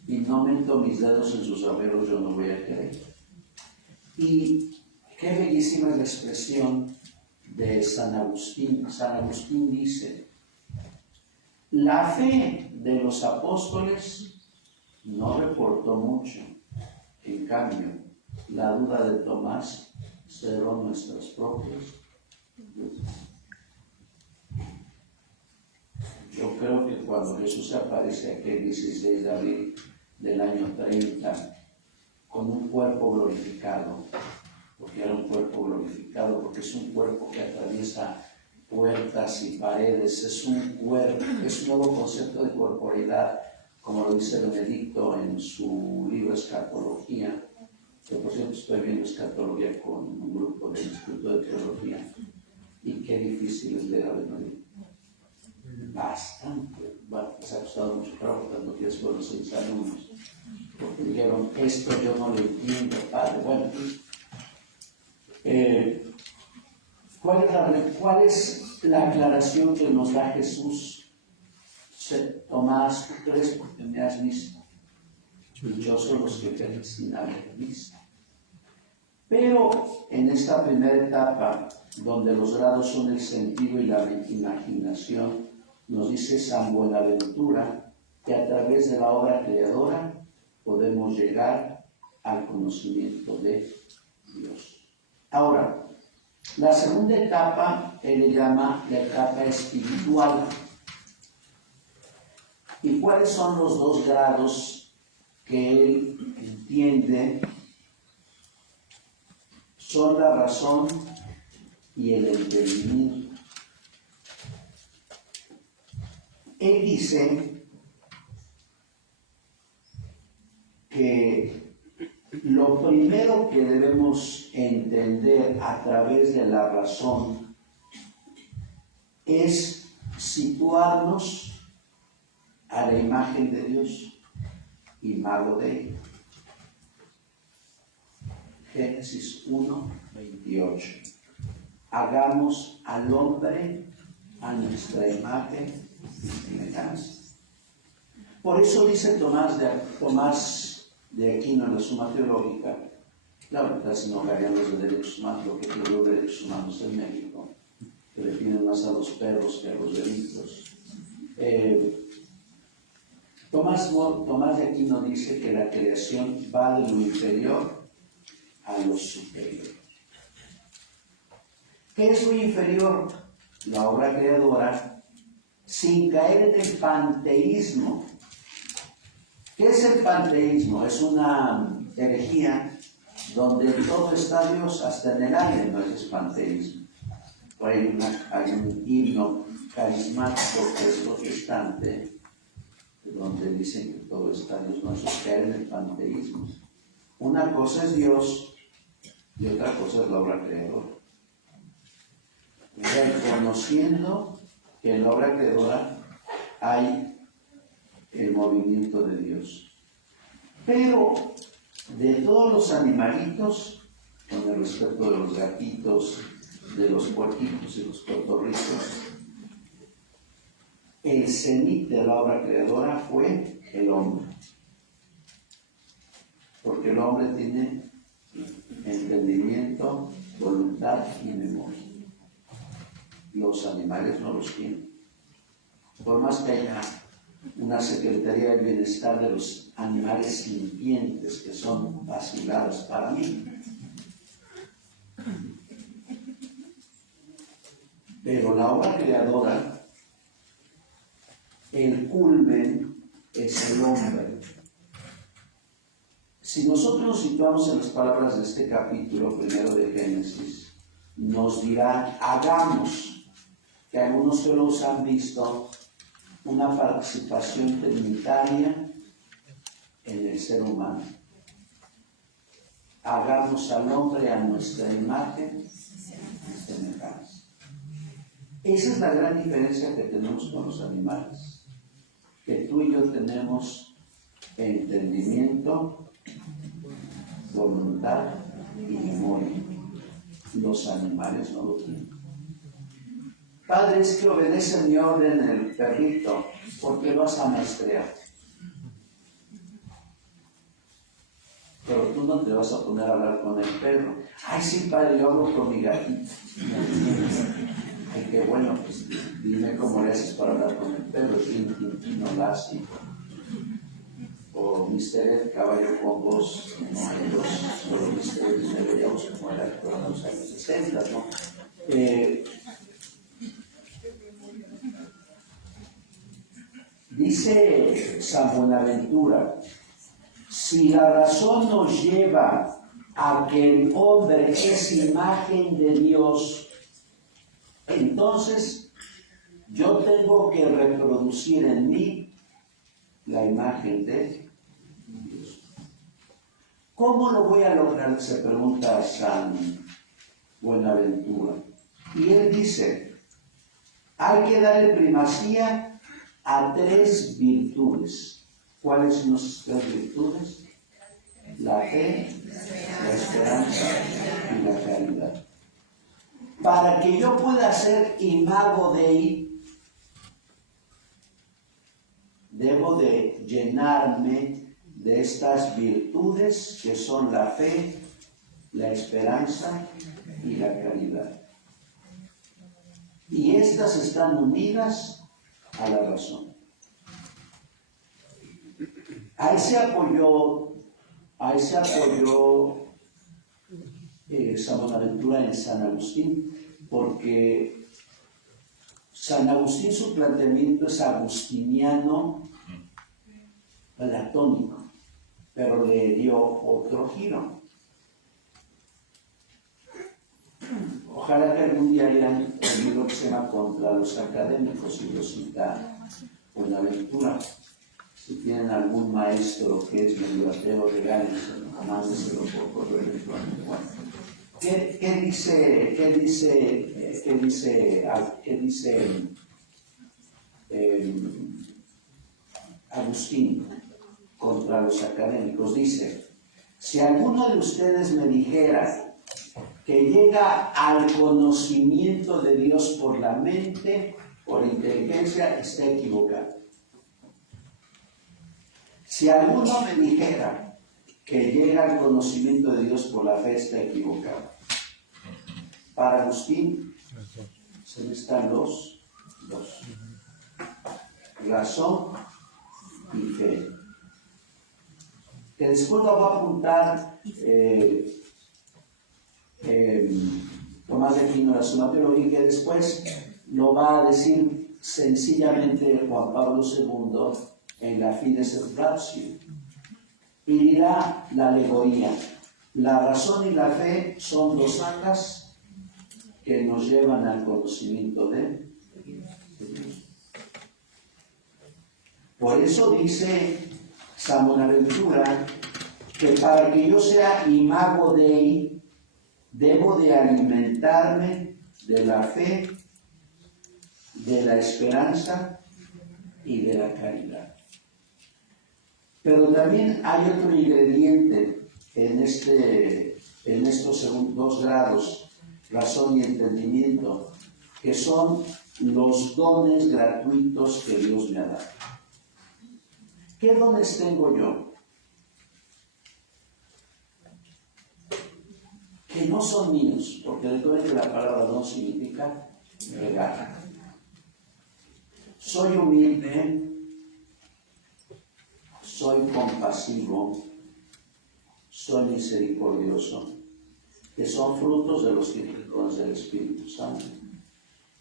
y no meto mis dedos en sus abuelos, yo no voy a creer. Y qué bellísima es la expresión de San Agustín. San Agustín dice: la fe de los apóstoles no reportó mucho, en cambio, la duda de Tomás cerró nuestras propias dudas. Yo creo que cuando Jesús aparece aquí el 16 de abril del año 30, con un cuerpo glorificado, porque era un cuerpo glorificado, porque es un cuerpo que atraviesa puertas y paredes, es un cuerpo, es un nuevo concepto de corporeidad, como lo dice Benedicto en su libro Escatología, que por cierto estoy viendo Escatología con un grupo del Instituto de Teología, y qué difícil es leer a Benedicto. Bastante, bueno, les ha costado mucho trabajo, tanto que después los 6 alumnos, porque dijeron, esto yo no lo entiendo, padre. Bueno, ¿cuál es la aclaración que nos da Jesús? Tomás, tú crees porque me has visto. Dichosos los que creen sin haber visto. Pero en esta primera etapa, donde los grados son el sentido y la imaginación, nos dice San Buenaventura que a través de la obra creadora podemos llegar al conocimiento de Dios. Ahora, la segunda etapa, él le llama la etapa espiritual. ¿Y cuáles son los 2 grados que él entiende? Son la razón y el entendimiento. Él dice que lo primero que debemos entender a través de la razón es situarnos a la imagen de Dios, imago Dei. Génesis 1, 28. Hagamos al hombre a nuestra imagen y semejanza. Por eso dice Tomás de Aquino en la Suma Teológica, claro, casi no hablarían los de derechos humanos, lo que creo los derechos humanos en México, que le tienen más a los perros que a los delitos. Tomás de Aquino dice que la creación va de lo inferior a lo superior. ¿Qué es lo inferior? La obra creadora, sin caer en el panteísmo. ¿Qué es el panteísmo? Es una herejía donde todo está Dios, hasta en el aire, no es panteísmo. Hay un himno carismático que es protestante, donde dicen que todo está Dios, no es caer en el panteísmo. Una cosa es Dios y otra cosa es la obra creadora. Reconociendo que en la obra creadora hay el movimiento de Dios. Pero de todos los animalitos, con el respeto de los gatitos, de los puerquitos y los cotorritos, el cenit de la obra creadora fue el hombre. Porque el hombre tiene entendimiento, voluntad y memoria. Los animales no los tienen. Por más que haya una Secretaría del Bienestar de los animales sintientes, que son vaciladas para mí. Pero la obra creadora, el culmen es el hombre. Si nosotros nos situamos en las palabras de este capítulo primero de Génesis, nos dirá, hagamos, que algunos teólogos han visto una participación trinitaria en el ser humano. Hagamos al hombre a nuestra imagen y semejanza. Esa es la gran diferencia que tenemos con los animales. Que tú y yo tenemos entendimiento, voluntad y memoria. Los animales no lo tienen. Padre, es que obedece mi orden el perrito, porque lo has amaestreado. Pero tú no te vas a poner a hablar con el perro. Ay, sí, padre, yo hablo con mi gatito. Ay, qué bueno, pues dime cómo le haces para hablar con el perro. Tintino Lassie. O Mr. Ed, caballo con voz. No hay dos, solo Mr. Ed y me veíamos como el actor de los años 60, ¿no? Dice San Buenaventura, si la razón nos lleva a que el hombre es imagen de Dios, entonces yo tengo que reproducir en mí la imagen de Dios. ¿Cómo lo voy a lograr? Se pregunta San Buenaventura. Y él dice, hay que darle primacía a tres virtudes. ¿Cuáles son las tres virtudes? La fe, la esperanza y la caridad. Para que yo pueda ser imago Dei, debo de llenarme de estas virtudes que son la fe, la esperanza y la caridad. Y estas están unidas a la razón. Ahí se apoyó San Buenaventura en San Agustín, porque San Agustín, su planteamiento es agustiniano platónico, pero le dio otro giro. Ojalá que algún día lean el libro que se llama Contra los Académicos, y lo cita Buenaventura. Si tienen algún maestro que es medio ateo, regálense, mándeselo por correo electrónico. Bueno, ¿qué dice Agustín contra los académicos? Dice, si alguno de ustedes me dijera que llega al conocimiento de Dios por la mente, por inteligencia, está equivocado. Si alguno me dijera que llega al conocimiento de Dios por la fe, está equivocado. Para Agustín, se necesitan los dos. Razón y fe. Que después lo va a apuntar Tomás de Aquino de la Summa Theologica, y que después lo va a decir sencillamente Juan Pablo II en la Fides et Ratio. Y dirá la alegoría: la razón y la fe son dos alas que nos llevan al conocimiento de Dios. Por eso dice San Bonaventura que para que yo sea imago Dei, debo de alimentarme de la fe, de la esperanza y de la caridad. Pero también hay otro ingrediente en estos dos grados, razón y entendimiento, que son los dones gratuitos que Dios me ha dado. ¿Qué dones tengo yo? Que no son míos, porque recuerden que la palabra don significa regalo. Soy humilde, soy compasivo, soy misericordioso, que son frutos de los dones del Espíritu Santo.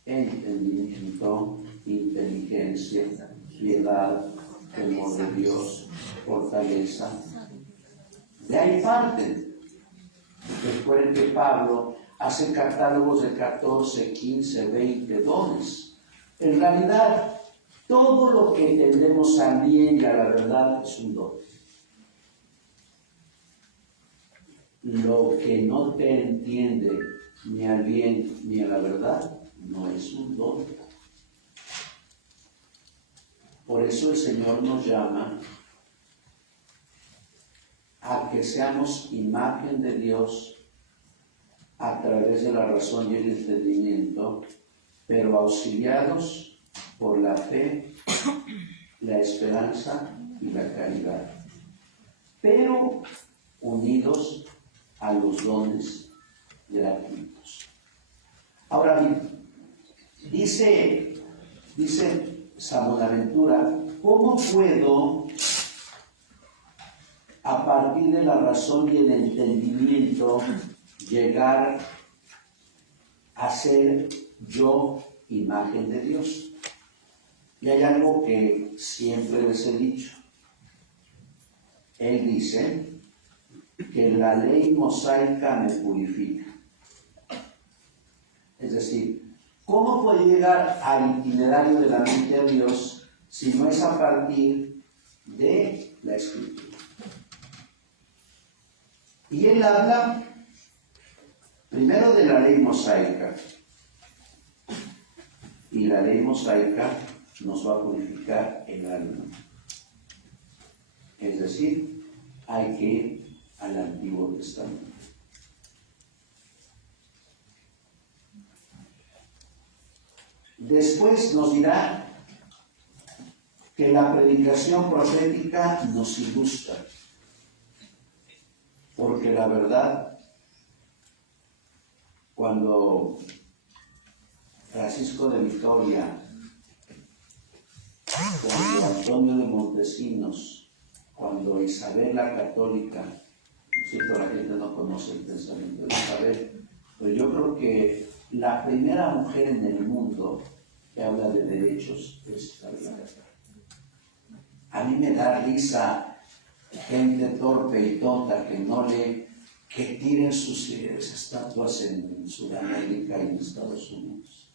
Entendimiento, inteligencia, piedad, temor de Dios, fortaleza. De ahí parten. Recuerden que Pablo hace catálogos de 14, 15, 20 dones. En realidad, todo lo que entendemos al bien y a la verdad es un don. Lo que no te entiende ni al bien ni a la verdad no es un don. Por eso el Señor nos llama a que seamos imagen de Dios a través de la razón y el entendimiento, pero auxiliados por la fe, la esperanza y la caridad, pero unidos a los dones gratuitos. Ahora bien, dice San Bonaventura, ¿cómo puedo, a partir de la razón y el entendimiento, llegar a ser yo imagen de Dios? Y hay algo que siempre les he dicho. Él dice que la ley mosaica me purifica. Es decir, ¿cómo puedo llegar al itinerario de la mente de Dios si no es a partir de la Escritura? Y él habla primero de la ley mosaica. Y la ley mosaica nos va a purificar el alma. Es decir, hay que ir al Antiguo Testamento. Después nos dirá que la predicación profética nos ilustra, porque la verdad, cuando Francisco de Vitoria, cuando Antonio de Montesinos, cuando Isabel la Católica, no sé, la gente no conoce el pensamiento de Isabel, pero yo creo que la primera mujer en el mundo que habla de derechos es Isabel la Católica. A mí me da risa gente torpe y tonta que tiren sus estatuas en Sudamérica y en Estados Unidos.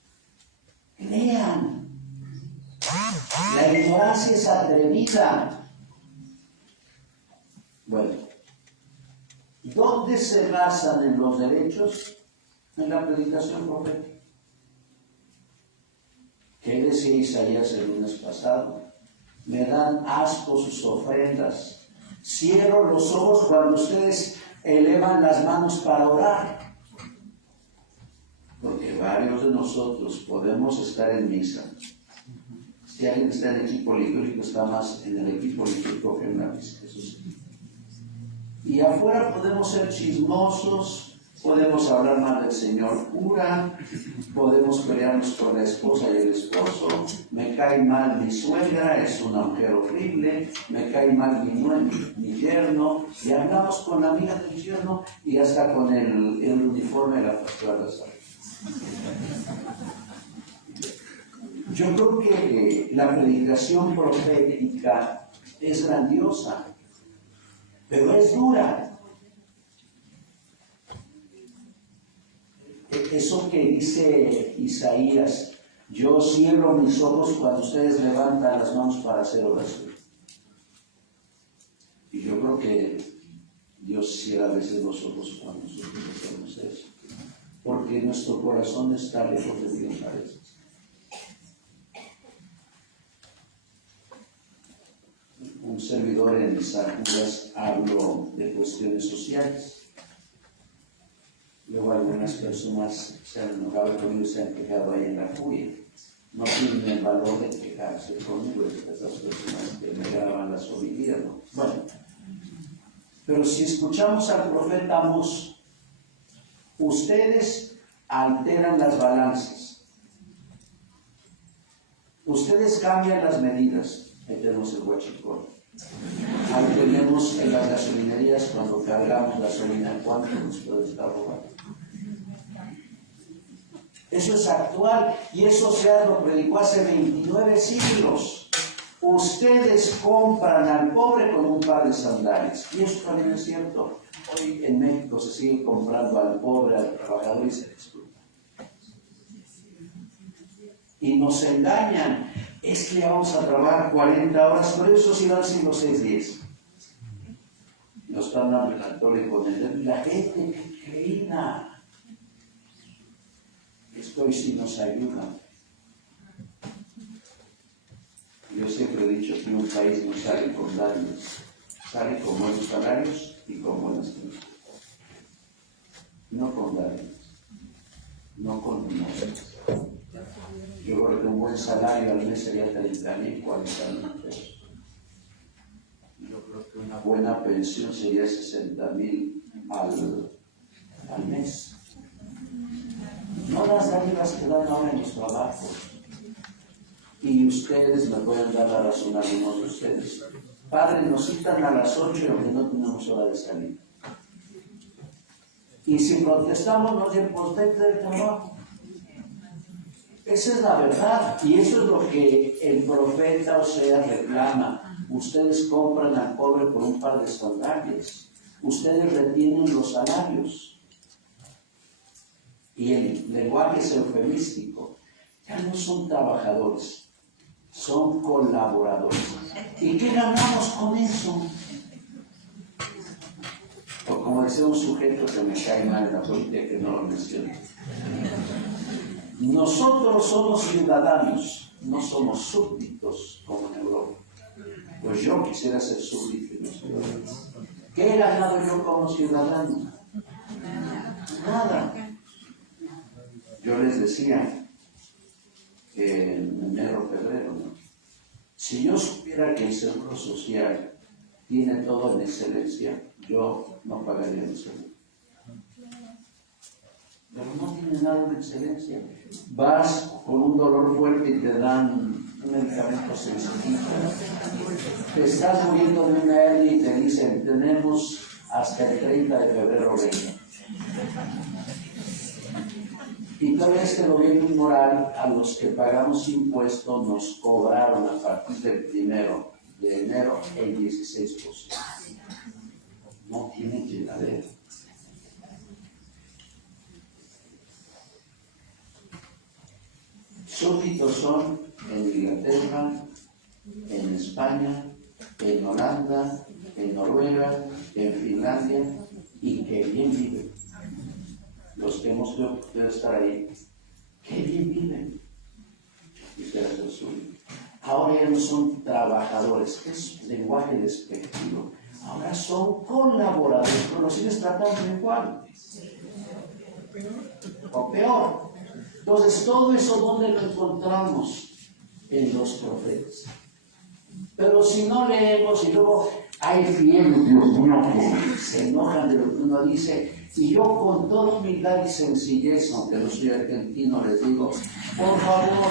Lean. La ignorancia es atrevida. Bueno, ¿dónde se basan en los derechos? En la predicación profética. ¿Qué decía Isaías el lunes pasado? Me dan asco sus ofrendas. Cierro los ojos cuando ustedes elevan las manos para orar. Porque varios de nosotros podemos estar en misa. Si alguien está en equipo litúrgico, está más en el equipo litúrgico que en la misa. Eso sí. Y afuera podemos ser chismosos, Podemos hablar mal del señor cura, podemos pelearnos con la esposa y el esposo, me cae mal mi suegra, es una mujer horrible, me cae mal mi yerno, y hablamos con la amiga del yerno y hasta con el uniforme de la pastora de la salud. Yo creo que la predicación profética es grandiosa, pero es dura. Eso que dice Isaías, yo cierro mis ojos cuando ustedes levantan las manos para hacer oración. Y yo creo que Dios cierra a veces los ojos cuando nosotros hacemos eso, porque nuestro corazón está lejos de Dios a veces. Un servidor en San Judas habló de cuestiones sociales. Luego algunas personas se han enojado conmigo y se han quejado ahí en la furia. No tienen el valor de quejarse conmigo, esas personas que me graban las orillas, ¿no? Bueno, pero si escuchamos al profeta Amós, ustedes alteran las balanzas. Ustedes cambian las medidas. Ahí tenemos el huachicol. Ahí tenemos en las gasolinerías cuando cargamos gasolina, ¿cuánto nos puede estar robando? Eso es actual y eso se lo predicó hace 29 siglos. Ustedes compran al pobre con un par de sandalias. Y eso también es cierto. Hoy en México se sigue comprando al pobre, al trabajador y se le explota. Y nos engañan. Es que vamos a trabajar 40 horas, pero eso sí dan 5, 6, 10. Nos están dando el atole con el... La gente que creína. Esto hoy sí nos ayuda. Yo siempre he dicho que un país no sale con daños, sale con buenos salarios y con buenas cosas. No con daños, no con dinero. Yo creo que un buen salario al mes sería 30,000, 40,000 pesos. Yo creo que una buena pensión sería 60,000 al mes. No las dádivas que dan ahora en los trabajos. Y ustedes me pueden dar la razón, algunos de ustedes. Padre, nos citan a las 8 y no tenemos hora de salir. Y si protestamos, nos dicen, pues vete del trabajo. Esa es la verdad. Y eso es lo que el profeta Oseas reclama. Ustedes compran al pobre por un par de sandalias. Ustedes retienen los salarios. Y el lenguaje es eufemístico. Ya no son trabajadores, son colaboradores. ¿Y qué ganamos con eso? O como decía un sujeto que me cae mal en la política, que no lo menciono. Nosotros somos ciudadanos, no somos súbditos como en Europa. Pues yo quisiera ser súbdito y no ciudadano. ¿Qué he ganado yo como ciudadano? Nada. Yo les decía que en enero, febrero, ¿no? Si yo supiera que el Seguro Social tiene todo en excelencia, yo no pagaría el seguro. Pero no tiene nada en excelencia. Vas con un dolor fuerte y te dan un medicamento sencillito. Te estás muriendo de una hernia y te dicen, tenemos hasta el 30 de febrero 20. Y todavía este gobierno inmoral, a los que pagamos impuestos, nos cobraron a partir del 1 de enero el 16%. No tienen llenadera. Súbditos son en Inglaterra, en España, en Holanda, en Noruega, en Finlandia, y que bien viven. Los que hemos podido estar ahí, qué bien viven. Y ustedes lo suyo. Ahora ya no son trabajadores, es lenguaje despectivo. Ahora son colaboradores, pero los sigues tratando igual. O peor. Entonces, todo eso, ¿dónde lo encontramos? En los profetas. Pero si no leemos y luego hay fieles, Dios mío, que se enojan de lo que uno dice, Y yo con toda humildad y sencillez, aunque no soy argentino, les digo, por favor,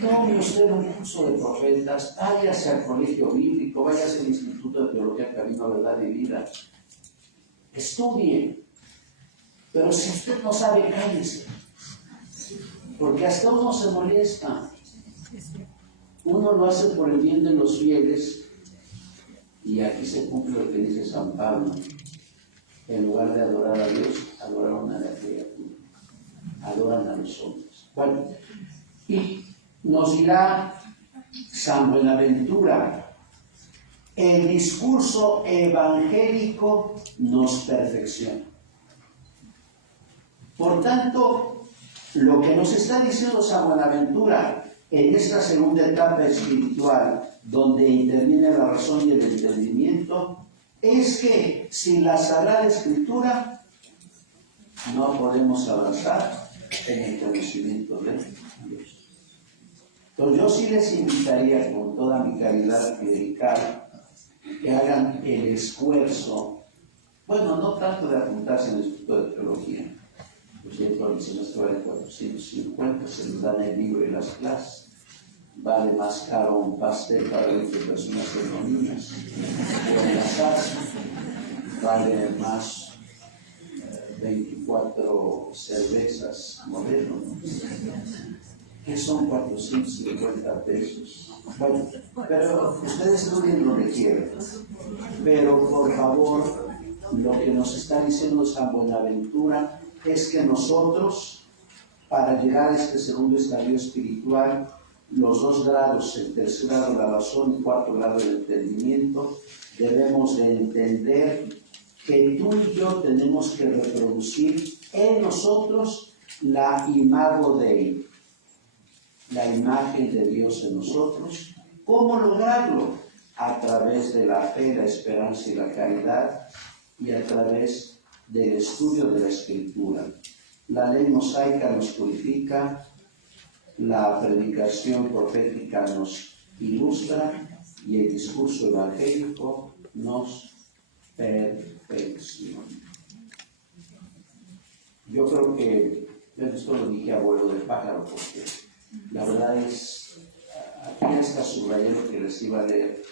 tome usted un curso de profetas, váyase al colegio bíblico, váyase al Instituto de Teología, Camino, Verdad y Vida. Estudie. Pero si usted no sabe, cállese. Porque hasta uno se molesta. Uno lo hace por el bien de los fieles. Y aquí se cumple lo que dice San Pablo. En lugar de adorar a Dios, adoraron a la criatura. Adoran a los hombres. Bueno, y nos dirá San Buenaventura, el discurso evangélico nos perfecciona. Por tanto, lo que nos está diciendo San Buenaventura en esta segunda etapa espiritual, donde interviene la razón y el entendimiento, es que sin la Sagrada Escritura no podemos avanzar en el conocimiento de Dios. Entonces yo sí les invitaría con toda mi caridad clerical que hagan el esfuerzo, bueno, no tanto de apuntarse en el Instituto de Teología, pues dentro del semestre vale 450, se les dan el libro y las clases. Vale más caro un pastel para 20 personas en los niños, o en la casa, vale más 24 cervezas Modelo, ¿no? Que son 450 pesos. Bueno, pero ustedes estudien lo que quieran, pero por favor, lo que nos está diciendo San Buenaventura es que nosotros, para llegar a este segundo estadio espiritual, los 2 grados, el tercer grado de la razón y 4 grados del entendimiento, debemos de entender que tú y yo tenemos que reproducir en nosotros la imago Dei, la imagen de Dios en nosotros. ¿Cómo lograrlo? A través de la fe, la esperanza y la caridad, y a través del estudio de la Escritura. La ley mosaica nos purifica, la predicación profética nos ilustra y el discurso evangélico nos perfecciona. Yo creo que, esto lo dije a vuelo de pájaro, porque la verdad es, aquí está subrayé lo que les iba a leer,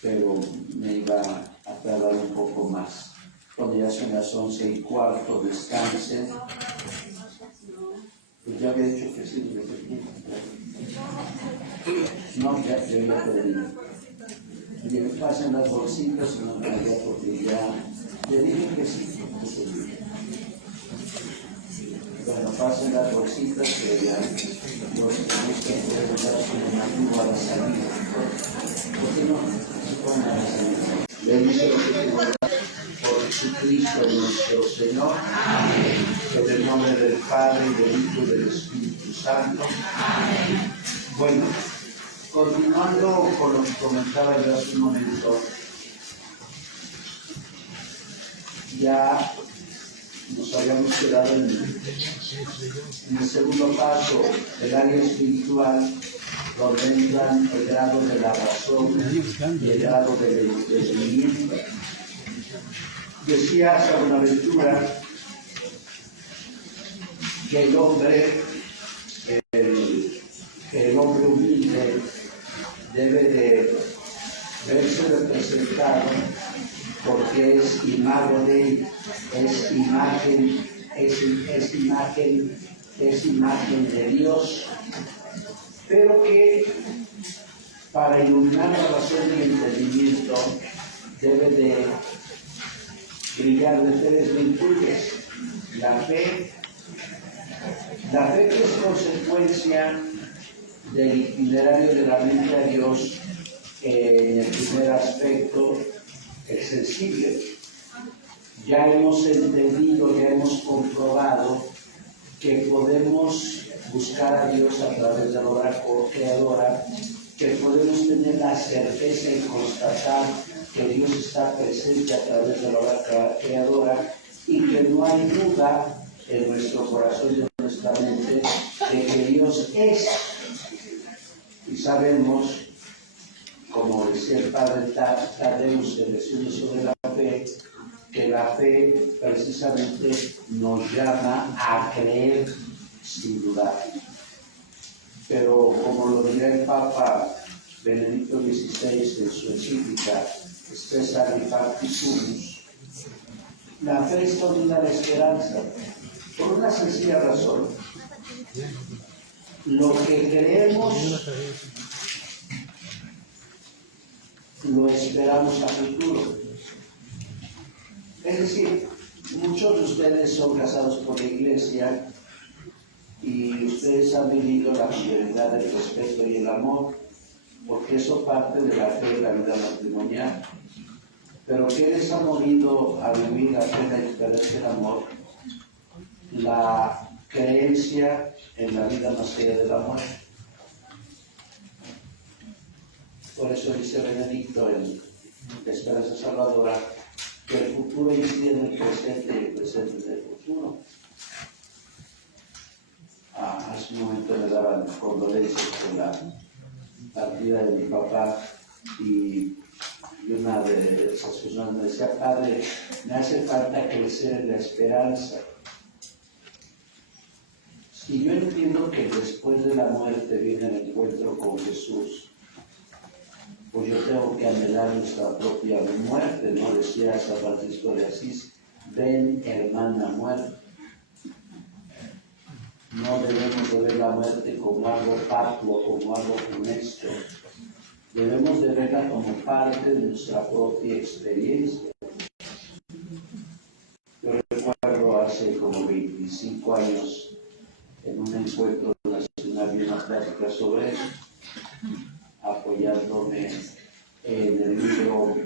pero me iba a tardar un poco más. Cuando ya son las 11:15, descansen. Pues ya había hecho que sí, no, ya perdí. Y me pasan las bolsitas, no me había porque ya le dije que sí. Bueno, pasen las bolsitas que ya los que pueden dar su donativo a la salida. ¿Por qué no se ponen a la salida? Le dice lo que por Jesucristo nuestro Señor, en el nombre del Padre, del Hijo y del Espíritu Santo. Bueno, continuando con lo que comentaba yo hace un momento, ya nos habíamos quedado en el segundo paso del área espiritual, donde entran el grado de la razón y el grado del entendimiento. Decía San Buenaventura que el hombre humilde debe de verse representado porque es imago de, es imagen de Dios, pero que para iluminar la razón y el entendimiento debe de brillar de 3 virtudes: la fe que es consecuencia del itinerario de la mente a Dios, en el primer aspecto es sensible. Ya hemos entendido, ya hemos comprobado que podemos buscar a Dios a través de la obra creadora, que podemos tener la certeza y constatar que Dios está presente a través de la obra creadora y que no hay duda en nuestro corazón y en nuestra mente de que Dios es. Y sabemos, como decía el padre Tadeus en Lecciones sobre la Fe, que la fe precisamente nos llama a creer sin dudar. Pero como lo dirá el Papa Benedicto XVI en su encíclica Spesa Repartitionis, la fe es unida a la esperanza, por una sencilla razón. Lo que creemos lo esperamos a futuro. Es decir, muchos de ustedes son casados por la iglesia y ustedes han vivido la fidelidad, el respeto y el amor, porque eso parte de la fe de la vida matrimonial. Pero ¿qué les ha movido a vivir la fe, la esperanza y el amor? La creencia en la vida más allá de la muerte. Por eso dice Benedicto en Esperanza Salvadora que el futuro incide en el presente y el presente en el futuro. Hace un momento me daban condolencias por la partida de mi papá y una de esas personas me decía: padre, me hace falta crecer en la esperanza. Y yo entiendo que después de la muerte viene el encuentro con Jesús, pues yo tengo que anhelar nuestra propia muerte, ¿no? Decía San Francisco de Asís: ven, hermana muerte. No debemos de ver la muerte como algo fatuo, como algo funesto. Debemos de verla como parte de nuestra propia experiencia. Yo recuerdo hace como 25 años, en un encuentro nacional y una plática sobre eso, apoyándome en el libro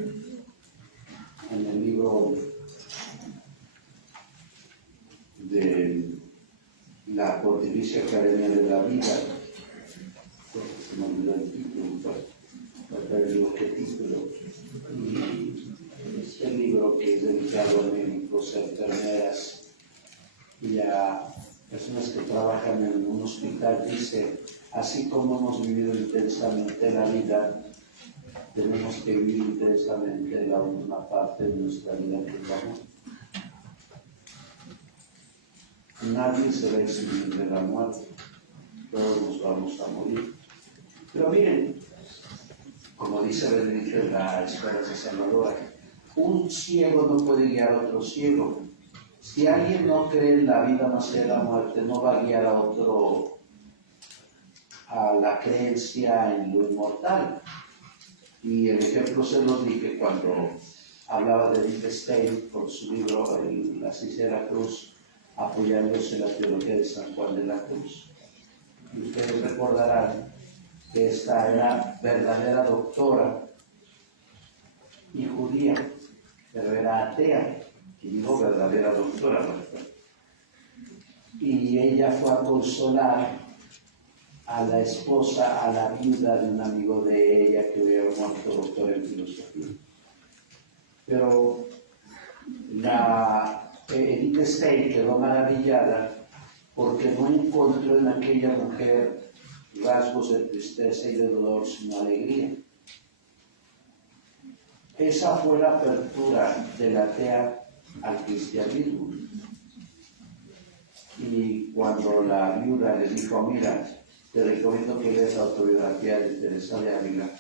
de la Pontificia Academia de la Vida, porque se me olvidó el título, para digo qué título, y este libro que es dedicado a médicos, a enfermeras y a personas que trabajan en un hospital, dice: así como hemos vivido intensamente la vida, tenemos que vivir intensamente la última parte de nuestra vida, que es la muerte. Nadie se va a eximir de la muerte, todos nos vamos a morir. Pero miren, como dice Benedicto en la Esperanza Salvadora, un ciego no puede guiar a otro ciego. Si alguien no cree en la vida más allá de la muerte, no va a guiar a otro a la creencia en lo inmortal. Y el ejemplo se los dije cuando hablaba de Edith Stein por su libro La Ciencia de la Cruz, apoyándose en la teología de San Juan de la Cruz. Y ustedes recordarán que esta era verdadera doctora y judía, pero era atea, y digo verdadera doctora, ¿verdad? Y ella fue a consolar a la esposa, a la viuda de un amigo de ella que había muerto doctor en filosofía. Pero la Edith Stein quedó maravillada porque no encontró en aquella mujer rasgos de tristeza y de dolor, sino alegría. Esa fue la apertura de la atea al cristianismo. Y cuando la viuda le dijo: mira, te recomiendo que leas la autobiografía de Teresa de Ávila.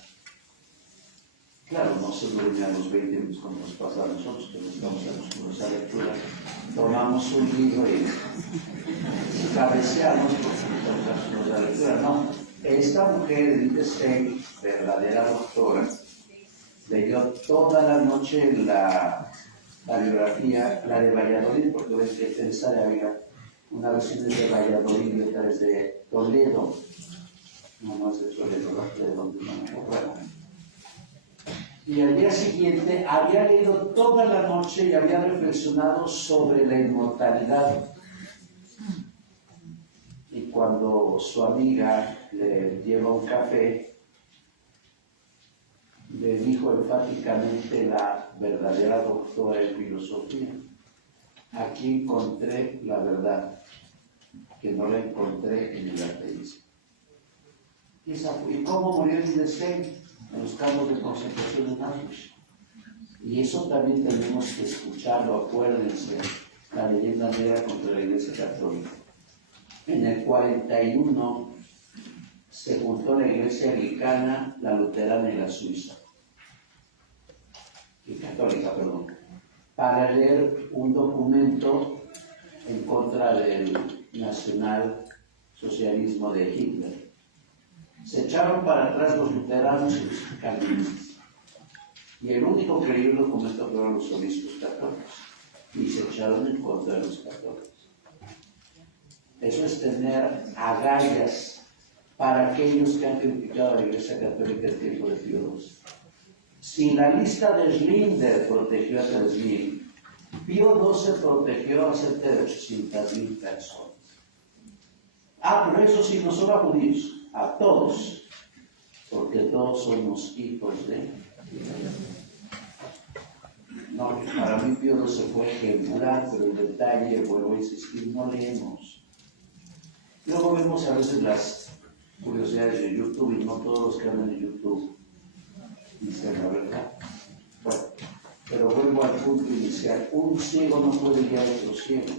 Claro, no se duerme a los 20 minutos como nos pasa a nosotros, que no estamos en esa lectura. Tomamos un libro y cabeceamos porque estamos en la lectura. No, esta mujer, Edith Stein, verdadera doctora, leyó toda la noche la biografía, la de Valladolid, porque ves que Teresa de Ávila, una versión es de Valladolid y otra es de Toledo. No es de Toledo, de donde no me acuerdo. Y al día siguiente había leído toda la noche y había reflexionado sobre la inmortalidad. Y cuando su amiga le lleva un café, le dijo enfáticamente la verdadera doctora en filosofía: aquí encontré la verdad, que no la encontré en el ateísmo. ¿Y cómo murió Edith Stein? En los campos de concentración en Auschwitz. Y eso también tenemos que escucharlo, acuérdense, la leyenda negra contra la Iglesia Católica. En el 41 se juntó la Iglesia Anglicana, la Luterana y la Suiza, y Católica, perdón, para leer un documento en contra del nacionalsocialismo de Hitler. Se echaron para atrás los luteranos y los calvinistas. Y el único que leyó el documento fueron los obispos católicos. Y se echaron en contra de los católicos. Eso es tener agallas para aquellos que han criticado a la Iglesia Católica en tiempo de Pío XII. Si la lista de Schlinder protegió a 3.000, Pío XII protegió a cerca de 800.000 personas. Pero eso sí, no solo a judíos, a todos, porque todos somos hijos de Dios. No, para mí Pío XII fue ejemplar, pero el detalle, vuelvo a insistir, no leemos. Luego vemos a veces las curiosidades de YouTube y no todos los que hablan de YouTube dicen la verdad. Bueno, pero vuelvo al punto inicial. Un ciego no puede guiar a otro ciego.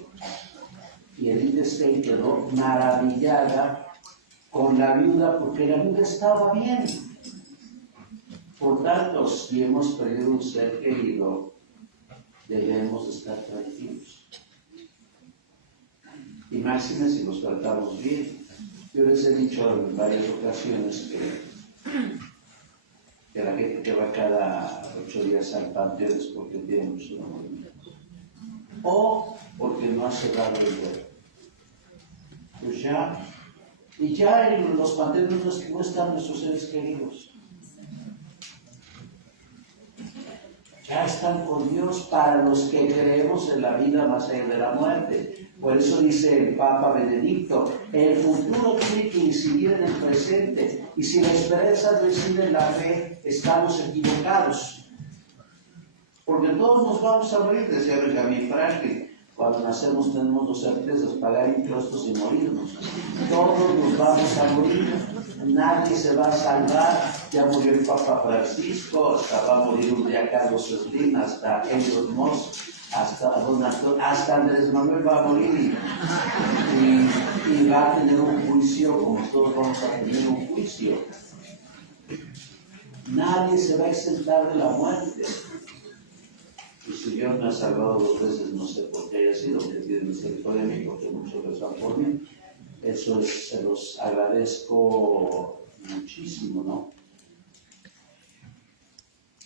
Y Edith Stein quedó maravillada con la viuda porque la viuda estaba bien. Por tanto, si hemos perdido un ser querido, debemos estar tranquilos. Y máxime si nos tratamos bien. Yo les he dicho en varias ocasiones que la gente que va cada 8 días al panteón es porque tiene mucho enamoramiento. O porque no ha cerrado el dedo. Pues ya. Y ya en los panteones no están nuestros seres queridos. Ya están con Dios para los que creemos en la vida más allá de la muerte. Por eso dice el Papa Benedicto, el futuro tiene que incidir en el presente, y si la esperanza no incide en la fe, estamos equivocados. Porque todos nos vamos a morir, decía Benjamin Franklin. Cuando nacemos tenemos 2 certezas, pagar impuestos y morirnos. Todos nos vamos a morir, nadie se va a salvar. Ya murió el Papa Francisco, hasta va a morir un día Carlos Slim, hasta Elliot Moss, hasta Andrés Manuel va a morir y va a tener un juicio, como todos vamos a tener un juicio. Nadie se va a exentar de la muerte. Y si Dios me ha salvado 2 veces, no sé por qué haya sido, que tiene misericordia de mí, porque muchos rezan por mí. Eso se los agradezco muchísimo, ¿no?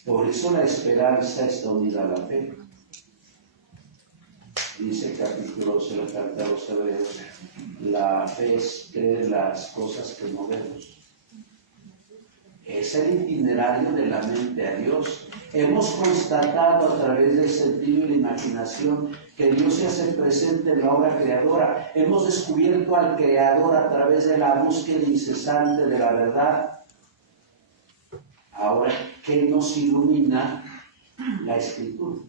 Por eso la esperanza está unida a la fe. Dice el capítulo 11 de la carta a los Hebreos, la fe es creer las cosas que no vemos. Es el itinerario de la mente a Dios. Hemos constatado a través del sentido y la imaginación que Dios se hace presente en la obra creadora. Hemos descubierto al Creador a través de la búsqueda incesante de la verdad. Ahora, ¿qué nos ilumina? La Escritura.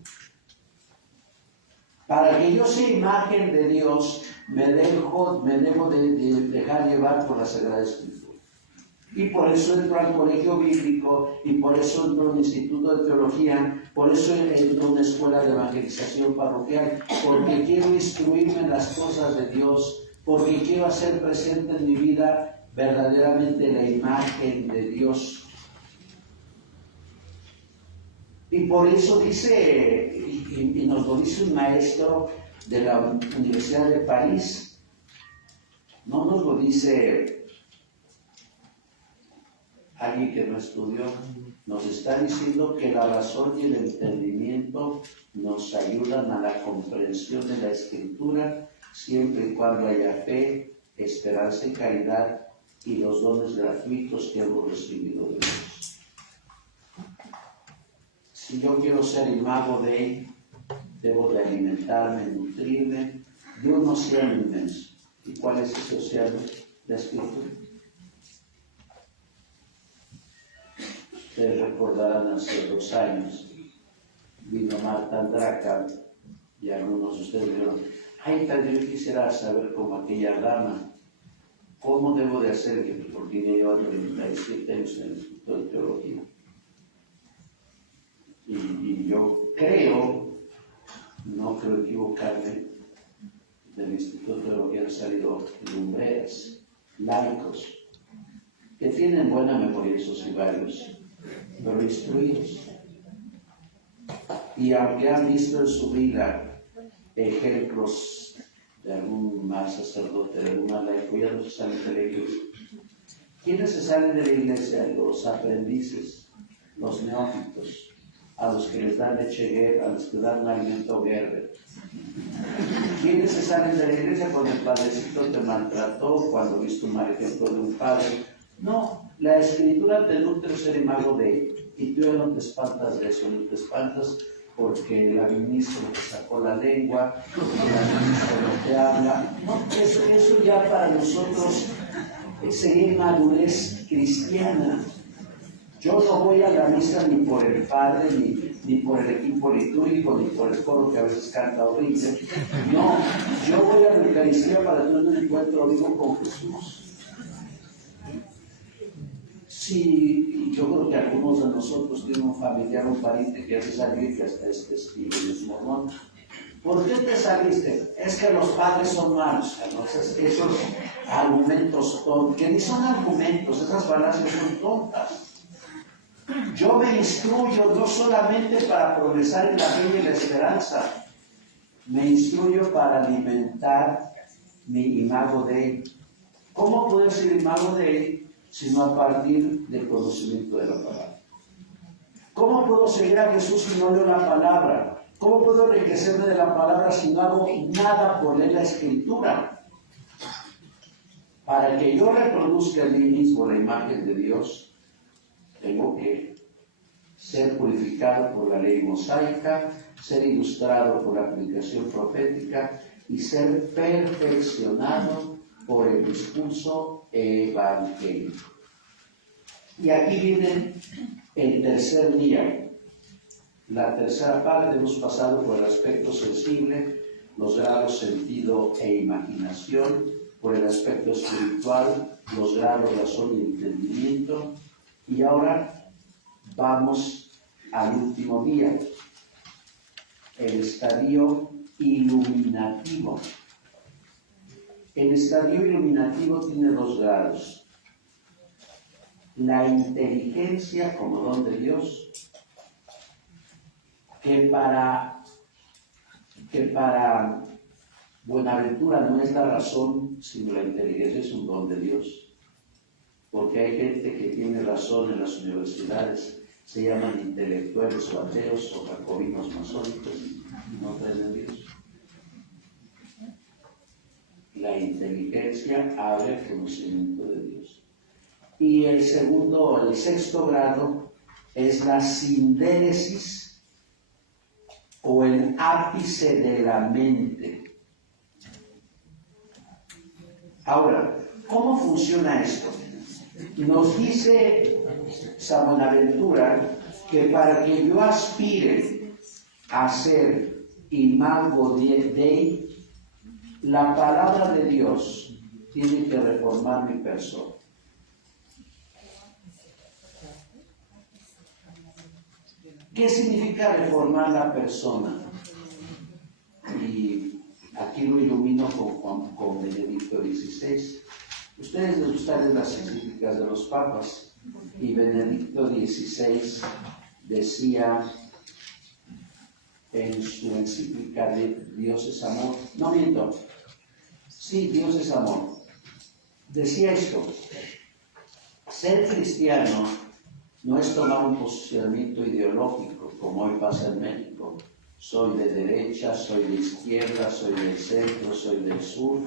Para que yo sea imagen de Dios, me debo de dejar llevar por la Sagrada Escritura. Y por eso entro al colegio bíblico, y por eso entro a un instituto de teología, por eso entro a una escuela de evangelización parroquial, porque quiero instruirme en las cosas de Dios, porque quiero hacer presente en mi vida verdaderamente la imagen de Dios. Y por eso dice, y nos lo dice un maestro de la Universidad de París, no nos lo dice alguien que no estudió, nos está diciendo que la razón y el entendimiento nos ayudan a la comprensión de la Escritura, siempre y cuando haya fe, esperanza y caridad y los dones gratuitos que hemos recibido de Dios. Si yo quiero ser imago de Él, debo de alimentarme, nutrirme de un océano inmenso. ¿Y cuál es ese océano? La Escritura. Ustedes recordarán hace 2 años, vino Marta Andraca y algunos de ustedes dijeron, ay, tal vez yo quisiera saber como aquella dama, ¿cómo debo de hacer? Porque me llevan 37 años en el Instituto de Teología. y yo creo, no creo equivocarme, del Instituto de Teología han salido lumbreras, laicos, que tienen buena memoria, esos y varios, pero instruidos. Y aunque han visto en su vida ejemplos de algún mal sacerdote, de alguna laico, ya no se salen de la iglesia. ¿Quiénes se salen de la iglesia? Los aprendices, los neófitos, a los que les dan leche Gerber, a los que dan un alimento Gerber. ¿Quiénes se salen de la iglesia cuando el padrecito te maltrató, cuando viste un mal ejemplo de un padre? No, la escritura te nutre ser imago de él, y tú ya no te espantas de eso, no te espantas porque la ministra te sacó la lengua, porque la ministra no te habla. No, eso ya para nosotros sería inmadurez cristiana. Yo no voy a la misa ni por el padre, ni por el equipo litúrgico, ni por el coro que a veces canta horrible. No, yo voy a la Eucaristía para tener un encuentro vivo con Jesús. Sí, yo creo que algunos de nosotros tienen un familiar o un pariente que hace salir y que hasta es testigo y es mormón. ¿Por qué te saliste? Es que los padres son malos. Entonces, esos argumentos tontos, que ni son argumentos, esas falacias son tontas. Yo me instruyo no solamente para progresar en la fe y en la esperanza, me instruyo para alimentar mi imago de él. ¿Cómo puedo ser imago de él? Sino a partir del conocimiento de la palabra. ¿Cómo puedo seguir a Jesús si no leo la palabra? ¿Cómo puedo enriquecerme de la palabra si no hago nada por leer la Escritura? Para que yo reproduzca en mí mismo la imagen de Dios, tengo que ser purificado por la ley mosaica, ser ilustrado por la aplicación profética y ser perfeccionado por el discurso evangélico. Y aquí viene el tercer día, la tercera parte. Hemos pasado por el aspecto sensible, los grados sentido e imaginación, por el aspecto espiritual, los grados razón y entendimiento, y ahora vamos al último día, el estadio iluminativo. El estadio iluminativo tiene dos grados: la inteligencia como don de Dios, que para Buenaventura no es la razón, sino la inteligencia es un don de Dios. Porque hay gente que tiene razón en las universidades, se llaman intelectuales o ateos o jacobinos masónicos, y no creen en Dios. La inteligencia abre el conocimiento de Dios. Y el sexto grado es la sindéresis o el ápice de la mente. Ahora, ¿cómo funciona esto? Nos dice San Buenaventura que para que yo aspire a ser imago Dei, la palabra de Dios tiene que reformar mi persona. ¿Qué significa reformar la persona? Y aquí lo ilumino con Benedicto XVI. Ustedes les gustan las encíclicas de los papas, y Benedicto XVI decía en su encíclica de Dios es amor, no miento, sí, Dios es amor, decía esto: ser cristiano no es tomar un posicionamiento ideológico, como hoy pasa en México. Soy de derecha, soy de izquierda, soy del centro, soy del sur,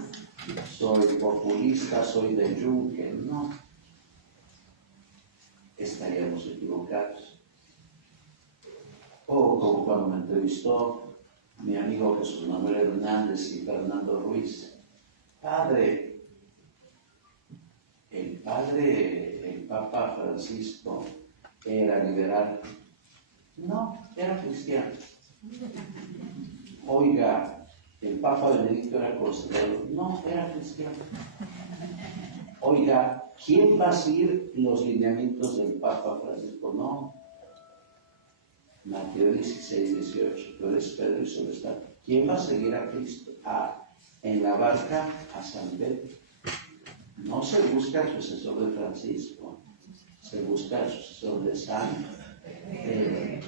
soy populista, soy del yunque. No, estaríamos equivocados. O como cuando me entrevistó mi amigo Jesús Manuel Hernández y Fernando Ruiz: padre, el Papa Francisco era liberal. No, era cristiano. Oiga, el Papa Benedicto era conservador. No, era cristiano. Oiga, ¿quién va a seguir los lineamientos del Papa Francisco? No. Mateo 16, 18. Tú eres Pedro y sobre esta. ¿Quién va a seguir a Cristo? En la barca a San Pedro. No se busca el sucesor de Francisco, se busca el sucesor de San Pedro.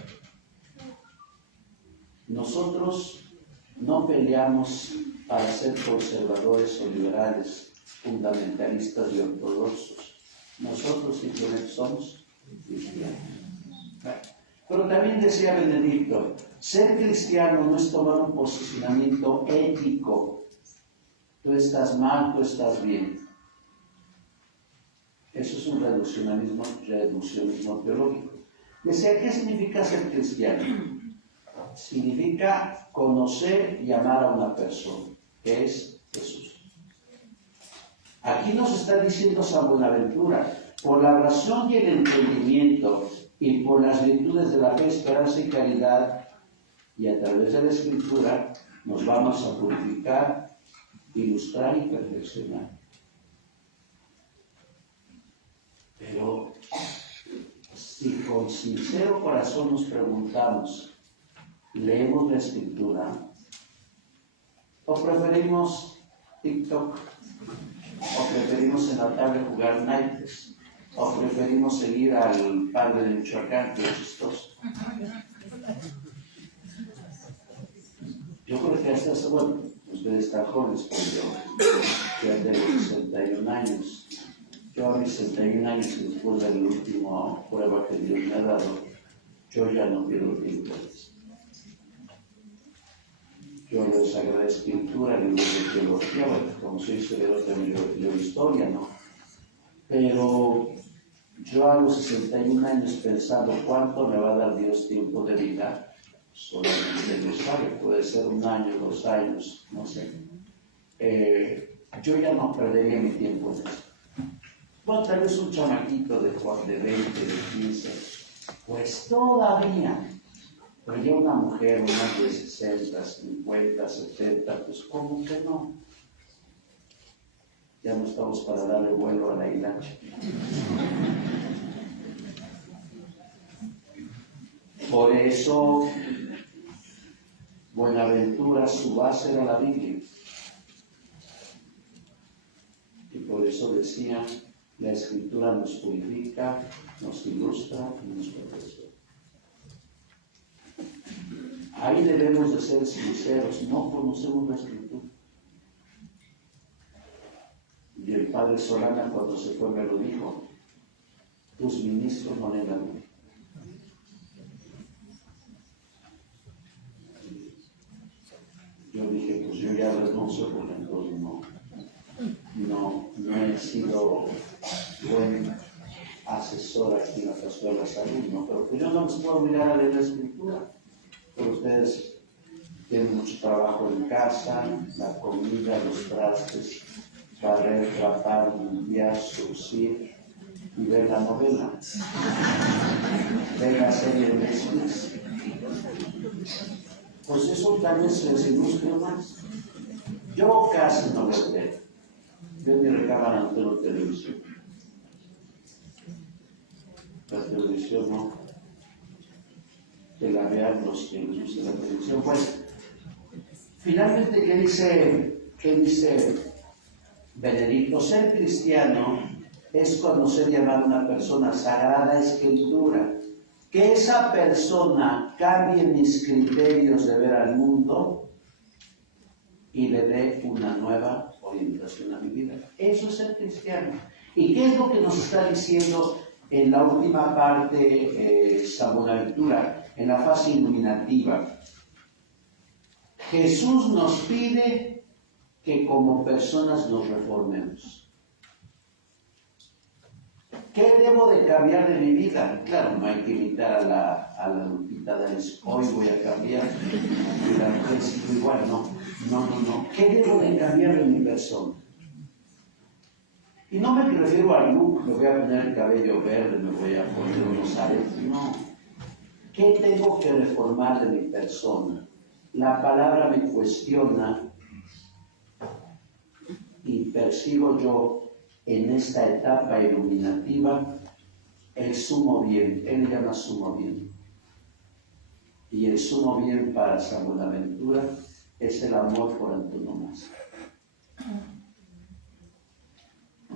Nosotros no peleamos para ser conservadores o liberales, fundamentalistas y ortodoxos. Nosotros simplemente somos cristianos. Pero también decía Benedicto, ser cristiano no es tomar un posicionamiento ético. Tú estás mal, tú estás bien. Eso es un reduccionismo teológico. Decía, ¿qué significa ser cristiano? Significa conocer y amar a una persona, que es Jesús. Aquí nos está diciendo San Buenaventura, por la razón y el entendimiento y por las virtudes de la fe, esperanza y caridad, y a través de la Escritura, nos vamos a purificar, ilustrar y perfeccionar. Pero si con sincero corazón nos preguntamos, ¿leemos la Escritura? ¿O preferimos TikTok? ¿O preferimos en la tarde jugar naipes? ¿O preferimos seguir al padre de Michoacán, que es chistoso? Yo creo que hasta eso, bueno, ustedes están jóvenes, pero yo ya tengo 61 años. Yo a mis 61 años, después de la última prueba que Dios me ha dado, yo ya no pierdo tiempo. Yo leo Sagrada Escritura, libros de teología, bueno, como soy historiador también leo historia, ¿no? Pero yo a los 61 años pensando cuánto me va a dar Dios tiempo de vida, solamente Dios sabe, puede ser 1 año, 2 años, no sé. Yo ya no perdería mi tiempo en eso. Bueno, tal vez un chamaquito de 20, de 15, pues todavía. Pero ya una mujer, una de 60, 50, 70, pues ¿cómo que no? Ya no estamos para darle vuelo a la hilacha. Por eso, Buenaventura, su base era la Biblia. Y por eso decía, la Escritura nos purifica, nos ilustra y nos perfecciona. Ahí debemos de ser sinceros, no conocemos la Escritura. Y el padre Solana cuando se fue me lo dijo, tus ministros no leen la Biblia. Yo dije, pues yo ya renuncio porque entonces no he sido buen asesor aquí en la Pastoral de la Salud, ¿no? Pero pues yo no les puedo obligar a leer la Escritura. Pero ustedes tienen mucho trabajo en casa, la comida, los trastes, barrer, trapar, limpiar, surcir y ver la novela. Ver la serie de Netflix. Pues eso tal vez se les ilustre más. Yo casi no lo veo. Yo en mi recámara no tengo televisión. La televisión no. Que la vean los que les gusta la televisión. Pues, finalmente, ¿qué dice Benedicto? Ser cristiano es conocer y amar a una persona, Sagrada Escritura. Que esa persona cambie mis criterios de ver al mundo y le dé una nueva orientación a mi vida. Eso es ser cristiano. ¿Y qué es lo que nos está diciendo en la última parte San Buenaventura, en la fase iluminativa? Jesús nos pide que como personas nos reformemos. ¿Qué debo de cambiar de mi vida? Claro, no hay que imitar a la Lupita D'Alessio. Hoy voy a cambiar. Y la mujer sigue igual. No. ¿Qué debo de cambiar de mi persona? Y no me refiero al look, me voy a poner el cabello verde, me voy a poner unos aretes. No. ¿Qué tengo que reformar de mi persona? La palabra me cuestiona y percibo yo en esta etapa iluminativa el sumo bien. Él llama sumo bien. Y el sumo bien para San Buenaventura es el amor por antonomasia.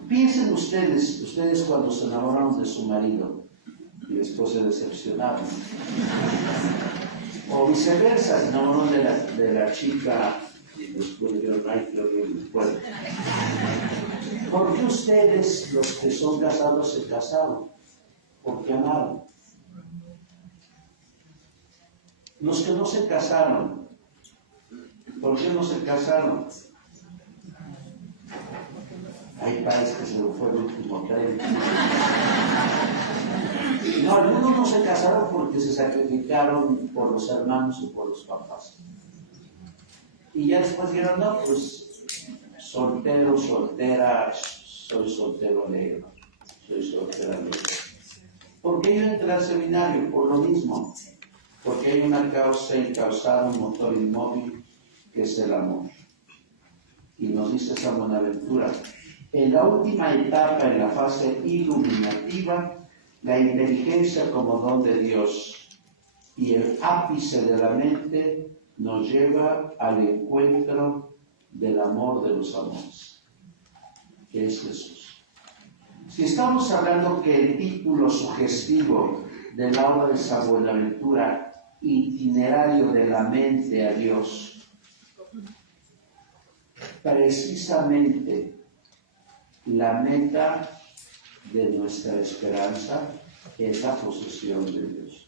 Piensen ustedes cuando se enamoraron de su marido y después se decepcionaron. O viceversa, se enamoraron de la chica y después dijeron, ay, qué horrible. Bueno, ¿por qué ustedes, los que son casados, se casaron? Porque amaron. Los que no se casaron, ¿por qué no se casaron? Hay padres que se lo fue el último tren. No, algunos no se casaron porque se sacrificaron por los hermanos o por los papás. Y ya después dijeron, no, pues soltero, soltera, soy soltero alegre, soy soltera alegre. ¿Por qué yo entré al seminario? Por lo mismo. Porque hay una causa encausada, un motor inmóvil, que es el amor. Y nos dice San Buenaventura, en la última etapa, en la fase iluminativa, la inteligencia como don de Dios y el ápice de la mente nos lleva al encuentro del amor de los amores, que es Jesús. Si estamos hablando que el título sugestivo de la obra de San Buenaventura, Itinerario de la mente a Dios, precisamente la meta de nuestra esperanza es la posesión de Dios.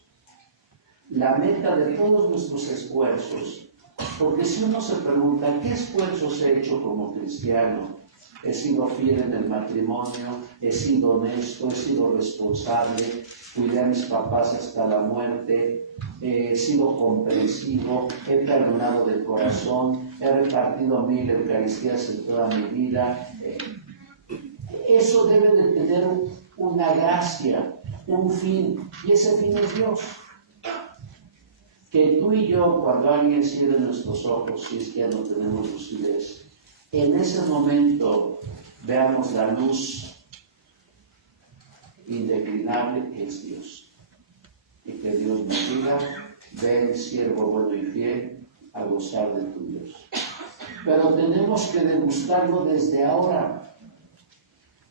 La meta de todos nuestros esfuerzos, porque si uno se pregunta, ¿qué esfuerzos he hecho como cristiano? He sido fiel en el matrimonio, he sido honesto, he sido responsable, cuidé a mis papás hasta la muerte, he sido comprensivo, he perdonado de corazón, he repartido 1000 Eucaristías en toda mi vida. Eso debe de tener una gracia, un fin, y ese fin es Dios. Que tú y yo, cuando alguien cierre nuestros ojos, si es que ya no tenemos lucidez, en ese momento veamos la luz indeclinable que es Dios. Y que Dios nos diga, ven, siervo bueno y fiel, a gozar de tu Dios. Pero tenemos que degustarlo desde ahora.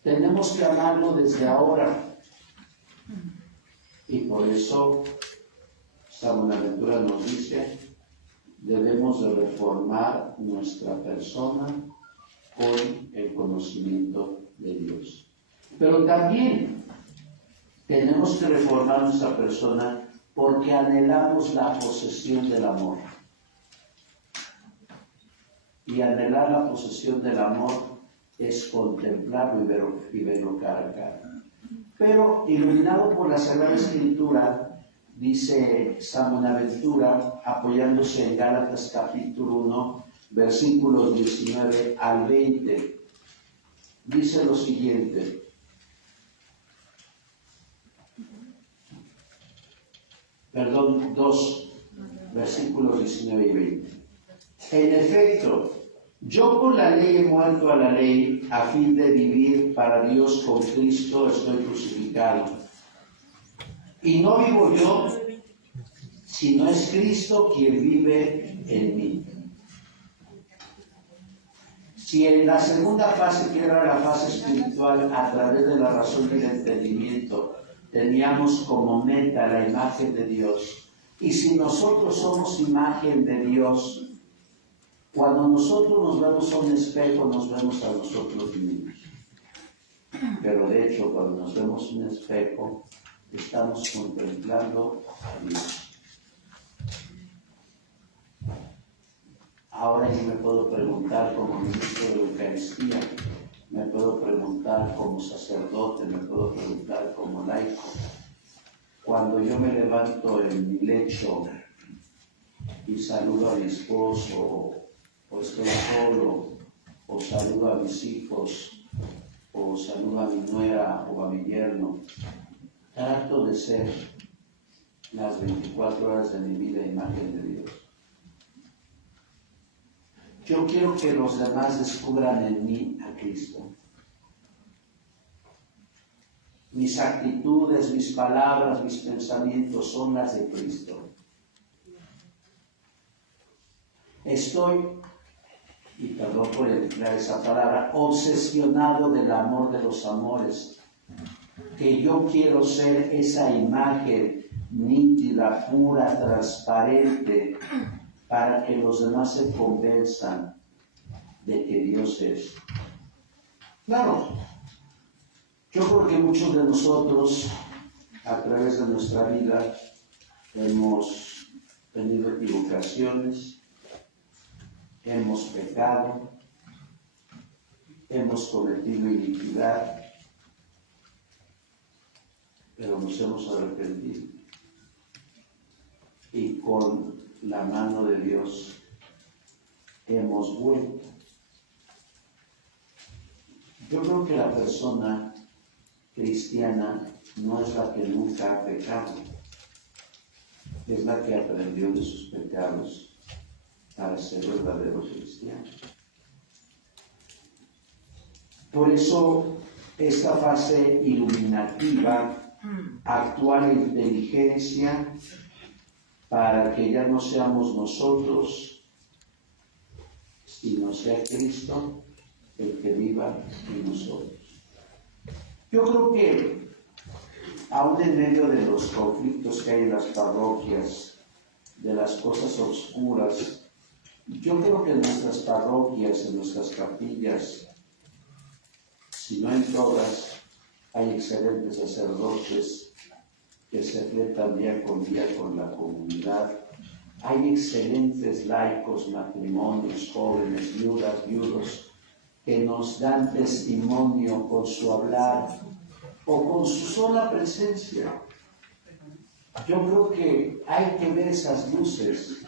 Tenemos que amarlo desde ahora. Y por eso San Buenaventura nos dice, debemos de reformar nuestra persona con el conocimiento de Dios. Pero también tenemos que reformar nuestra persona porque anhelamos la posesión del amor. Y anhelar la posesión del amor es contemplarlo y verlo cara a cara. Pero iluminado por la Sagrada Escritura, dice San Buenaventura, apoyándose en Gálatas capítulo 1, versículos 19 al 20, dice lo siguiente: perdón, 2, versículos 19 y 20. En efecto, yo por la ley he muerto a la ley a fin de vivir para Dios. Con Cristo estoy crucificado. Y no vivo yo, sino es Cristo quien vive en mí. Si en la segunda fase, que era la fase espiritual, a través de la razón y el entendimiento, teníamos como meta la imagen de Dios, y si nosotros somos imagen de Dios, cuando nosotros nos vemos a un espejo, nos vemos a nosotros mismos. Pero de hecho, cuando nos vemos a un espejo, estamos contemplando a Dios. Ahora yo me puedo preguntar como ministro de la Eucaristía, me puedo preguntar como sacerdote, me puedo preguntar como laico. Cuando yo me levanto en mi lecho y saludo a mi esposo, o estoy solo, o saludo a mis hijos, o saludo a mi nuera o a mi yerno, trato de ser las 24 horas de mi vida imagen de Dios. Yo quiero que los demás descubran en mí a Cristo. Mis actitudes, mis palabras, mis pensamientos son las de Cristo. Estoy, y perdón por emplear esa palabra, obsesionado del amor de los amores, que yo quiero ser esa imagen nítida, pura, transparente, para que los demás se convenzan de que Dios es. Claro, yo creo que muchos de nosotros, a través de nuestra vida, hemos tenido equivocaciones, hemos pecado, hemos cometido iniquidad, pero nos hemos arrepentido. Y con la mano de Dios hemos vuelto. Yo creo que la persona cristiana no es la que nunca ha pecado, es la que aprendió de sus pecados para ser verdadero cristiano. Por eso esta fase iluminativa actúa la inteligencia para que ya no seamos nosotros, sino sea Cristo el que viva en nosotros. Yo creo que aún en medio de los conflictos que hay en las parroquias, de las cosas oscuras, yo creo que en nuestras parroquias, en nuestras capillas, si no en todas, hay excelentes sacerdotes que se fletan día con la comunidad. Hay excelentes laicos, matrimonios, jóvenes, viudas, viudos, que nos dan testimonio con su hablar o con su sola presencia. Yo creo que hay que ver esas luces,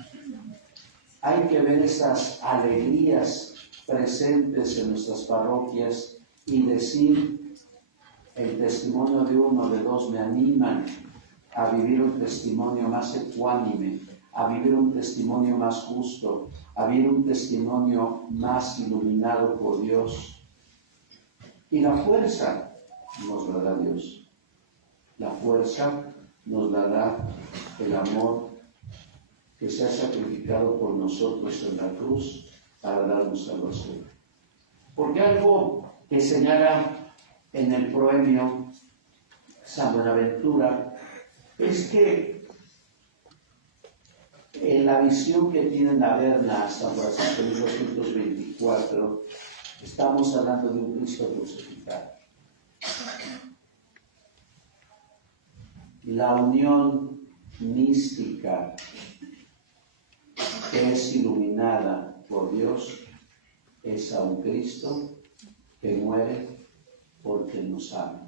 hay que ver esas alegrías presentes en nuestras parroquias y decir, el testimonio de uno, de dos me animan a vivir un testimonio más ecuánime, a vivir un testimonio más justo, a vivir un testimonio más iluminado por Dios. Y la fuerza nos la da Dios. La fuerza nos la da el amor que se ha sacrificado por nosotros en la cruz para darnos salvación. Porque algo que señala en el proemio San Buenaventura es que en la visión que tiene Naberna San Francisco en 1224 estamos hablando de un Cristo crucificado. La unión mística que es iluminada por Dios es a un Cristo que muere porque nos ama.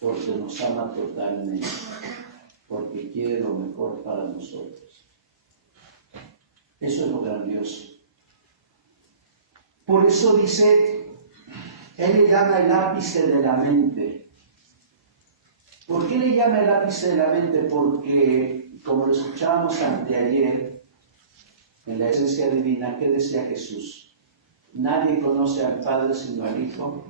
Porque nos ama totalmente, porque quiere lo mejor para nosotros. Eso es lo grandioso. Por eso dice, él le llama el ápice de la mente. ¿Por qué le llama el ápice de la mente? Porque, como lo escuchábamos anteayer, en la esencia divina, ¿qué decía Jesús? Nadie conoce al Padre sino al Hijo.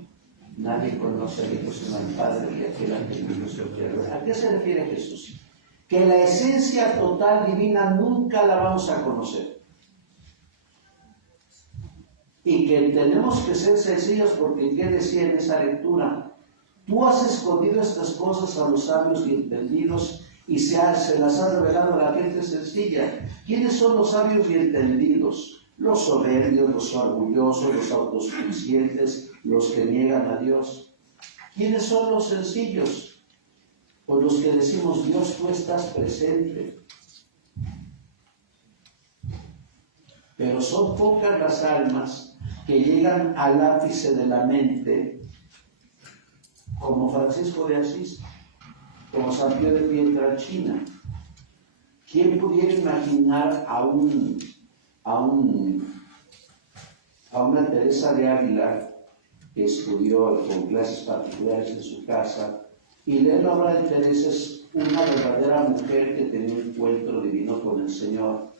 Nadie conoce al Hijo sino al Padre y aquel a quien el Hijo se quiere. ¿A qué se refiere Jesús? Que la esencia total divina nunca la vamos a conocer. Y que tenemos que ser sencillos porque ¿qué decía en esa lectura? Tú has escondido estas cosas a los sabios y entendidos y se las has revelado a la gente sencilla. ¿Quiénes son los sabios y entendidos? Los soberbios, los orgullosos, los autosuficientes, los que niegan a Dios. ¿Quiénes son los sencillos? Pues los que decimos, Dios, tú estás presente. Pero son pocas las almas que llegan al ápice de la mente, como Francisco de Asís, como San Pío de Pietrelcina. ¿Quién pudiera imaginar a una Teresa de Ávila que estudió con clases particulares en su casa, y leer la obra de Teresa es una verdadera mujer que tenía un encuentro divino con el Señor?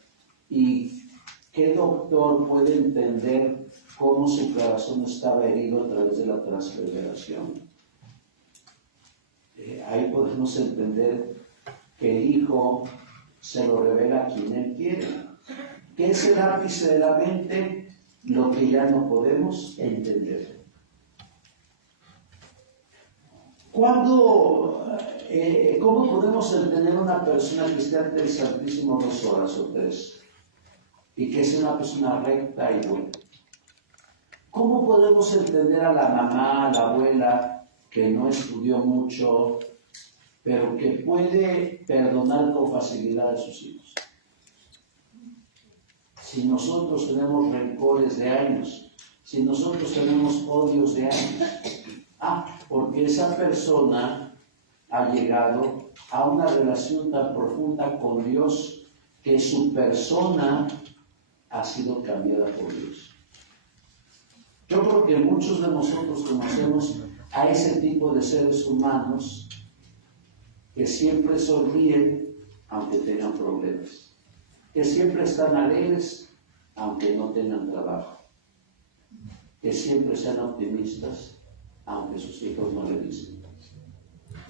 ¿Y qué doctor puede entender cómo su corazón estaba herido a través de la transfiguración? Ahí podemos entender que el Hijo se lo revela a quien Él quiere. ¿Qué es el ápice de la mente? Lo que ya no podemos entender. ¿Cómo podemos entender una persona que esté ante el Santísimo 2 horas o 3 y que sea una persona recta y buena? ¿Cómo podemos entender a la mamá, a la abuela que no estudió mucho, pero que puede perdonar con facilidad a sus hijos? Si nosotros tenemos rencores de años, si nosotros tenemos odios de años, porque esa persona ha llegado a una relación tan profunda con Dios que su persona ha sido cambiada por Dios. Yo creo que muchos de nosotros conocemos a ese tipo de seres humanos que siempre sonríen aunque tengan problemas, que siempre están alegres aunque no tengan trabajo, que siempre sean optimistas aunque sus hijos no le dicen.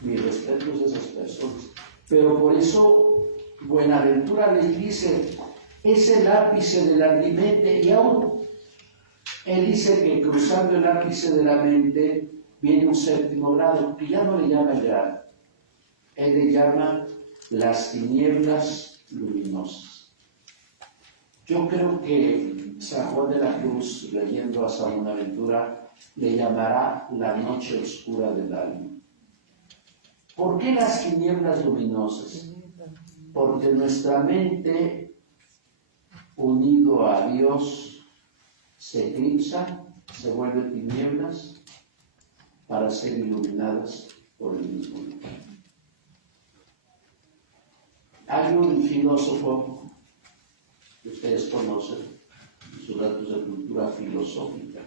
Mi respeto es de esas personas. Pero por eso Buenaventura les dice, es el ápice de la mente, y aún él dice que cruzando el ápice de la mente viene un séptimo grado, que ya no le llama el grado, él le llama las tinieblas luminosas. Yo creo que San Juan de la Cruz, leyendo a San Buenaventura, le llamará la noche oscura del alma. ¿Por qué las tinieblas luminosas? Porque nuestra mente, unido a Dios, se eclipsa, se vuelve tinieblas para ser iluminadas por el mismo Dios. Hay un filósofo que ustedes conocen, sus datos de cultura filosófica,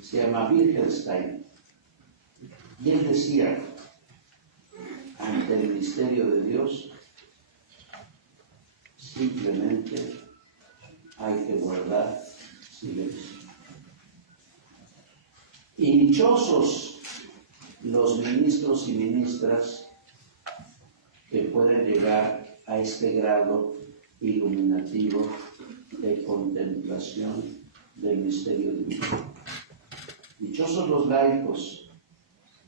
se llama Wittgenstein, y él decía, ante el misterio de Dios, simplemente hay que guardar silencio. Y dichosos los ministros y ministras que pueden llegar a este grado iluminativo de contemplación del misterio divino. Dichosos los laicos,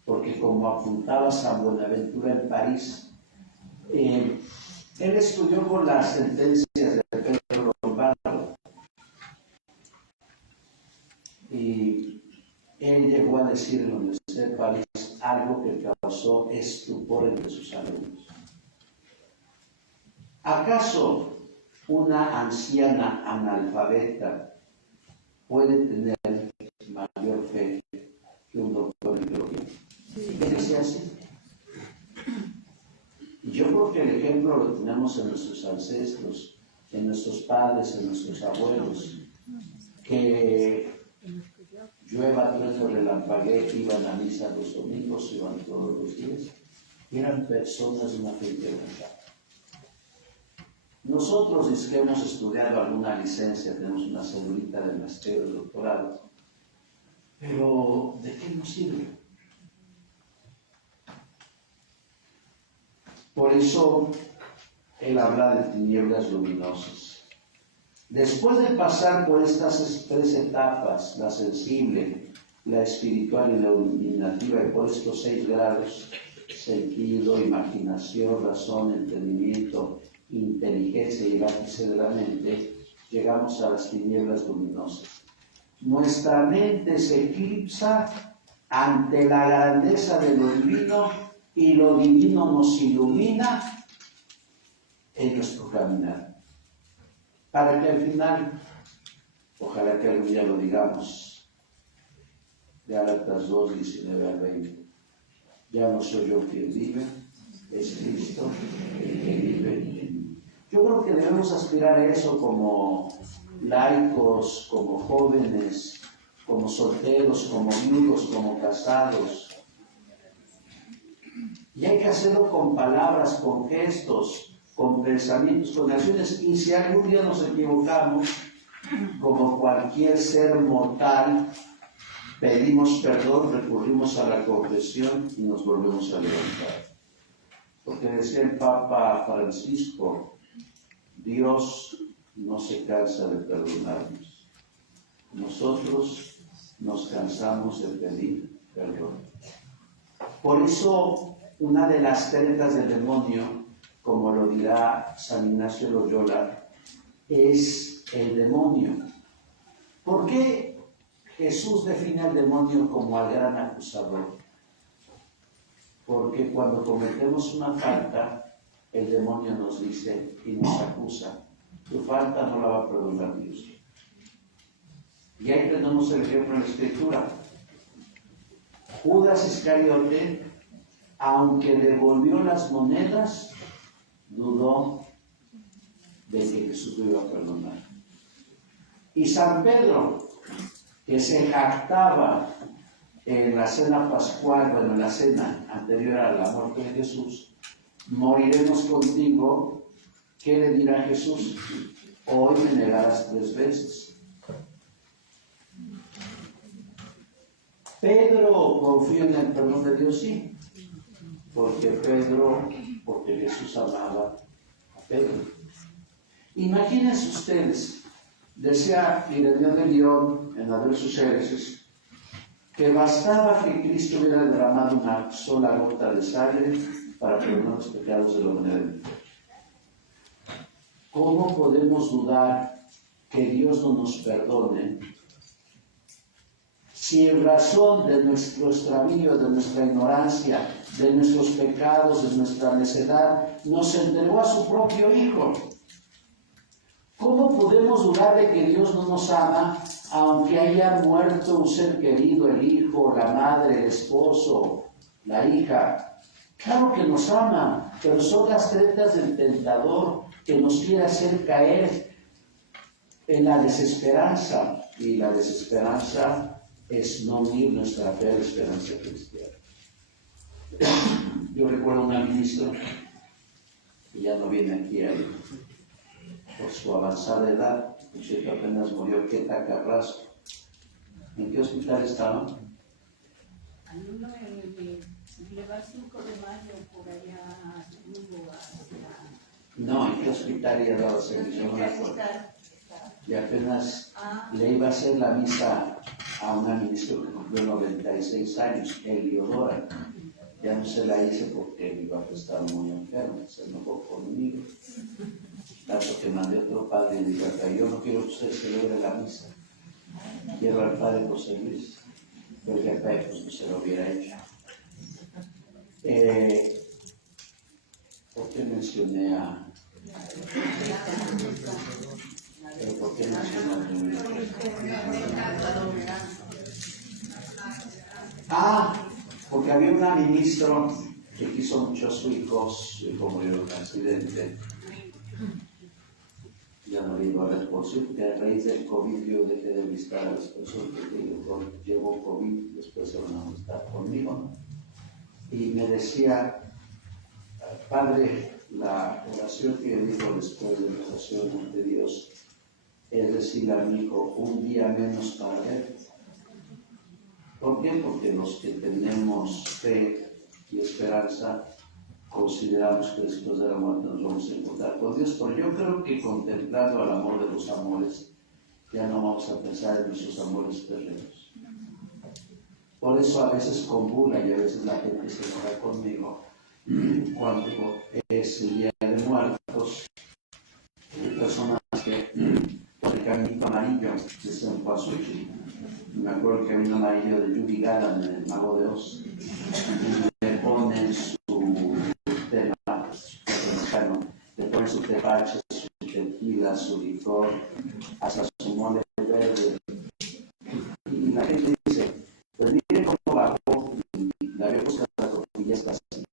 porque como apuntaba San Buenaventura en París, él estudió con las sentencias de Pedro Lombardo y él llegó a decir en la Universidad de París algo que causó estupor entre sus alumnos. ¿Acaso una anciana analfabeta puede tener mayor fe que un doctor en teología? ¿Qué dice así? Y yo creo que el ejemplo lo tenemos en nuestros ancestros, en nuestros padres, en nuestros abuelos, que llueva, trueno, relampaguee, iban a misa los domingos, iban todos los días, eran personas de una fe integral. Nosotros, es que hemos estudiado alguna licencia, tenemos una cedulita de maestría, de doctorado, pero ¿de qué nos sirve? Por eso él habla de tinieblas luminosas. Después de pasar por estas tres etapas, la sensible, la espiritual y la iluminativa, y por estos 6 grados, sentido, imaginación, razón, entendimiento, inteligencia y el ápice de la mente, llegamos a las tinieblas luminosas. Nuestra mente se eclipsa ante la grandeza de lo divino y lo divino nos ilumina en nuestro caminar. Para que al final, ojalá que algún día lo digamos, Gálatas 2, 19 al 20, ya no soy yo quien vive, es Cristo el que vive en mí. Yo creo que debemos aspirar a eso como laicos, como jóvenes, como solteros, como viudos, como casados. Y hay que hacerlo con palabras, con gestos, con pensamientos, con acciones. Y si algún día nos equivocamos, como cualquier ser mortal, pedimos perdón, recurrimos a la confesión y nos volvemos a levantar. Porque decía el Papa Francisco, Dios no se cansa de perdonarnos. Nosotros nos cansamos de pedir perdón. Por eso, una de las técnicas del demonio, como lo dirá San Ignacio de Loyola, es el demonio. ¿Por qué Jesús define al demonio como al gran acusador? Porque cuando cometemos una falta, el demonio nos dice y nos acusa: tu falta no la va a perdonar Dios. Y ahí tenemos el ejemplo en la Escritura. Judas Iscariote, aunque devolvió las monedas, dudó de que Jesús lo iba a perdonar. Y San Pedro, que se jactaba en la cena pascual, bueno, en la cena anterior a la muerte de Jesús: moriremos contigo. ¿Qué le dirá Jesús? Hoy me negarás 3 veces. Pedro confió en el perdón de Dios, sí, porque Jesús amaba a Pedro. Imagínense ustedes, decía Ireneo de León en la de sus herejes, que bastaba que Cristo hubiera derramado una sola gota de sangre para perdonar los pecados de la humanidad. ¿Cómo podemos dudar que Dios no nos perdone si en razón de nuestro extravío, de nuestra ignorancia, de nuestros pecados, de nuestra necedad, nos entregó a su propio Hijo? ¿Cómo podemos dudar de que Dios no nos ama, aunque haya muerto un ser querido, el hijo, la madre, el esposo, la hija? Claro que nos ama, pero son las tretas del tentador que nos quiere hacer caer en la desesperanza. Y la desesperanza es no unir nuestra fe a la esperanza cristiana. Yo recuerdo una ministra que ya no viene aquí por su avanzada edad, que apenas murió, Queta Carrasco. ¿En qué hospital estaba? Hay uno en el Boulevard 5 de Mayo, por allá, rumbo hacia... No, ¿en qué hospital ella daba servicio? No me acuerdo. Y apenas le iba a hacer la misa a una ministra que cumplió 96 años, Eliodora. Ya no se la hice porque mi papá estaba muy enfermo, se enojó conmigo. Tanto que mandé a otro padre y dije: yo no quiero que usted celebre la misa, quiero al padre José Luis, pero que acá pues no se lo hubiera hecho. ¿Por qué mencioné a... ¿Por qué mencioné a... porque había una ministra que quiso mucho a su hijo, su hijo murió en un accidente. Ya no le iba a ver por sí, porque a raíz del COVID yo dejé de visitar a las personas que llevo COVID, después se van a estar conmigo, ¿no? Y me decía: Padre, la oración que digo después de la oración ante Dios es decirle a mi hijo: un día menos para ver. ¿Por qué? Porque los que tenemos fe y esperanza consideramos que después de la muerte nos vamos a encontrar con Dios. Pero yo creo que contemplando al amor de los amores, ya no vamos a pensar en nuestros amores terrenos. Por eso a veces con burla y a veces la gente se enoja conmigo cuando es el Día de Muertos. Hay personas que por el caminito amarillo de San Paso. Me acuerdo que había un amarillo de Yuri Galan en el Mago de Oz. Y le ponen su tema mexicano, le ponen su tepache, su tequila, su licor, hasta su mole verde. Y la gente dice: pues miren cómo bajó, y la veo buscar la tortilla está así.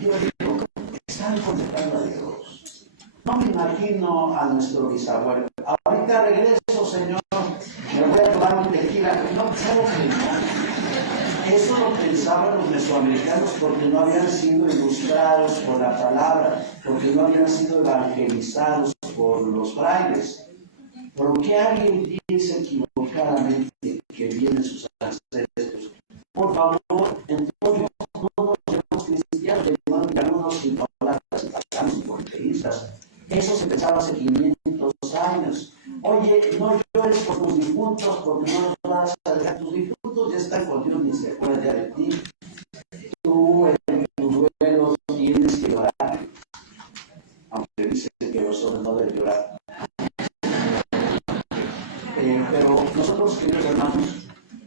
Y yo digo: están conectando a Dios. No me imagino a nuestro bisabuelo: ahorita regreso, Señor, me voy a tomar un tequila. No, claro que no. Eso lo pensaban los mesoamericanos porque no habían sido ilustrados por la palabra, porque no habían sido evangelizados por los frailes. ¿Por qué alguien piensa equivocadamente que vienen sus ancestros? Por favor, entonces no nos llamamos cristianos, llamémonos idólatras, paganos y politeístas. Eso se pensaba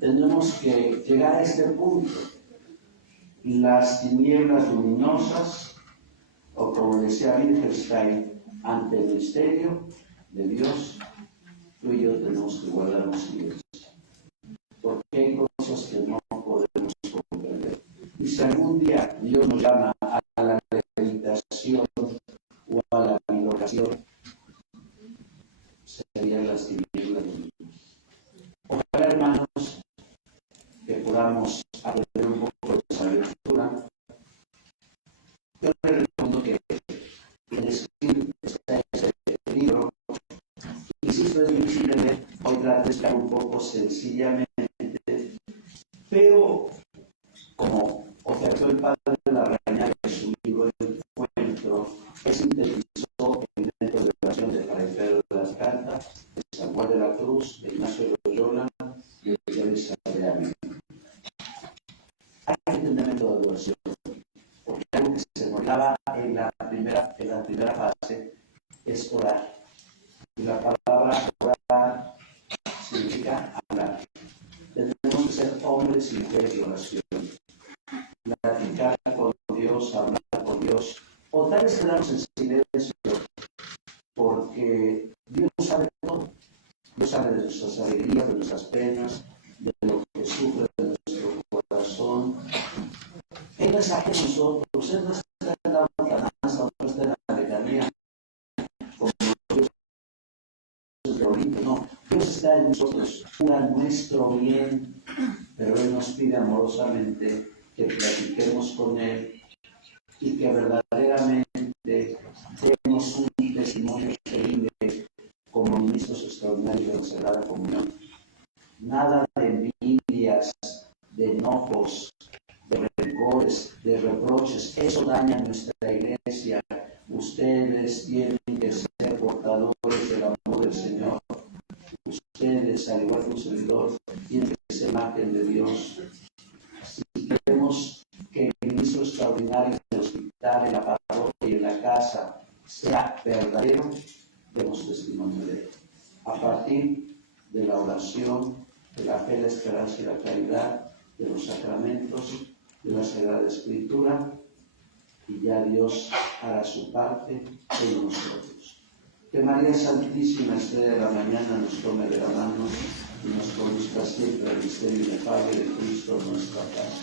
tenemos que llegar a este punto. Las tinieblas luminosas, o como decía Wittgenstein, ante el misterio de Dios, tú y yo tenemos que guardarnos silencio. Porque hay cosas que no podemos comprender. Y si algún día Dios nos llama a la meditación o a la oración, serían las tinieblas luminosas. Ojalá, hermanos, que podamos aprender un poco de esa lectura. Yo les recomiendo que el escribir este libro, insisto, es difícil de leer, hoy trato de explicar un poco sencillamente, pero como ofertó el padre de la Raña en su libro El Encuentro, que sintetizó el método de oración de Fray Pedro de las Cartas, de San Juan de la Cruz, de Ignacio de Loyola y de Teresa de Ávila. Hay que entender el método de oración, porque algo que se notaba en la primera fase es orar. Y la palabra orar significa hablar. Tenemos que ser hombres y mujeres de oración. Platicar con Dios, hablar con Dios, o tal vez quedarnos en silencio, porque Dios sabe todo. Dios sabe de nuestras alegrías, de nuestras penas, de lo que sufre de nuestro corazón. Él no está con nosotros, Él no está en la lontananza, no está en la lejanía, como Dios es de Olimpo, no. Dios está en nosotros, cura nuestro bien, pero Él nos pide amorosamente que platiquemos con Él y que verdaderamente demos un testimonio creíble como ministros extraordinarios de la Sagrada Comunión. Nada de envidias, de enojos, de rencores, de reproches. Eso daña a nuestra iglesia. Ustedes tienen que ser portadores del amor del Señor. Ustedes, al igual que un servidor, tienen que ser imagen de Dios. Si queremos que el ministro extraordinario del hospital, en la parroquia y en la casa sea verdadero, demos testimonio de él. A partir de la oración, de la fe, la esperanza y la caridad, de los sacramentos, de la Sagrada Escritura, y ya Dios hará su parte en nosotros. Que María Santísima, Estrella de la Mañana, nos tome de la mano y nos conduzca siempre al misterio del Padre de Cristo, nuestra paz.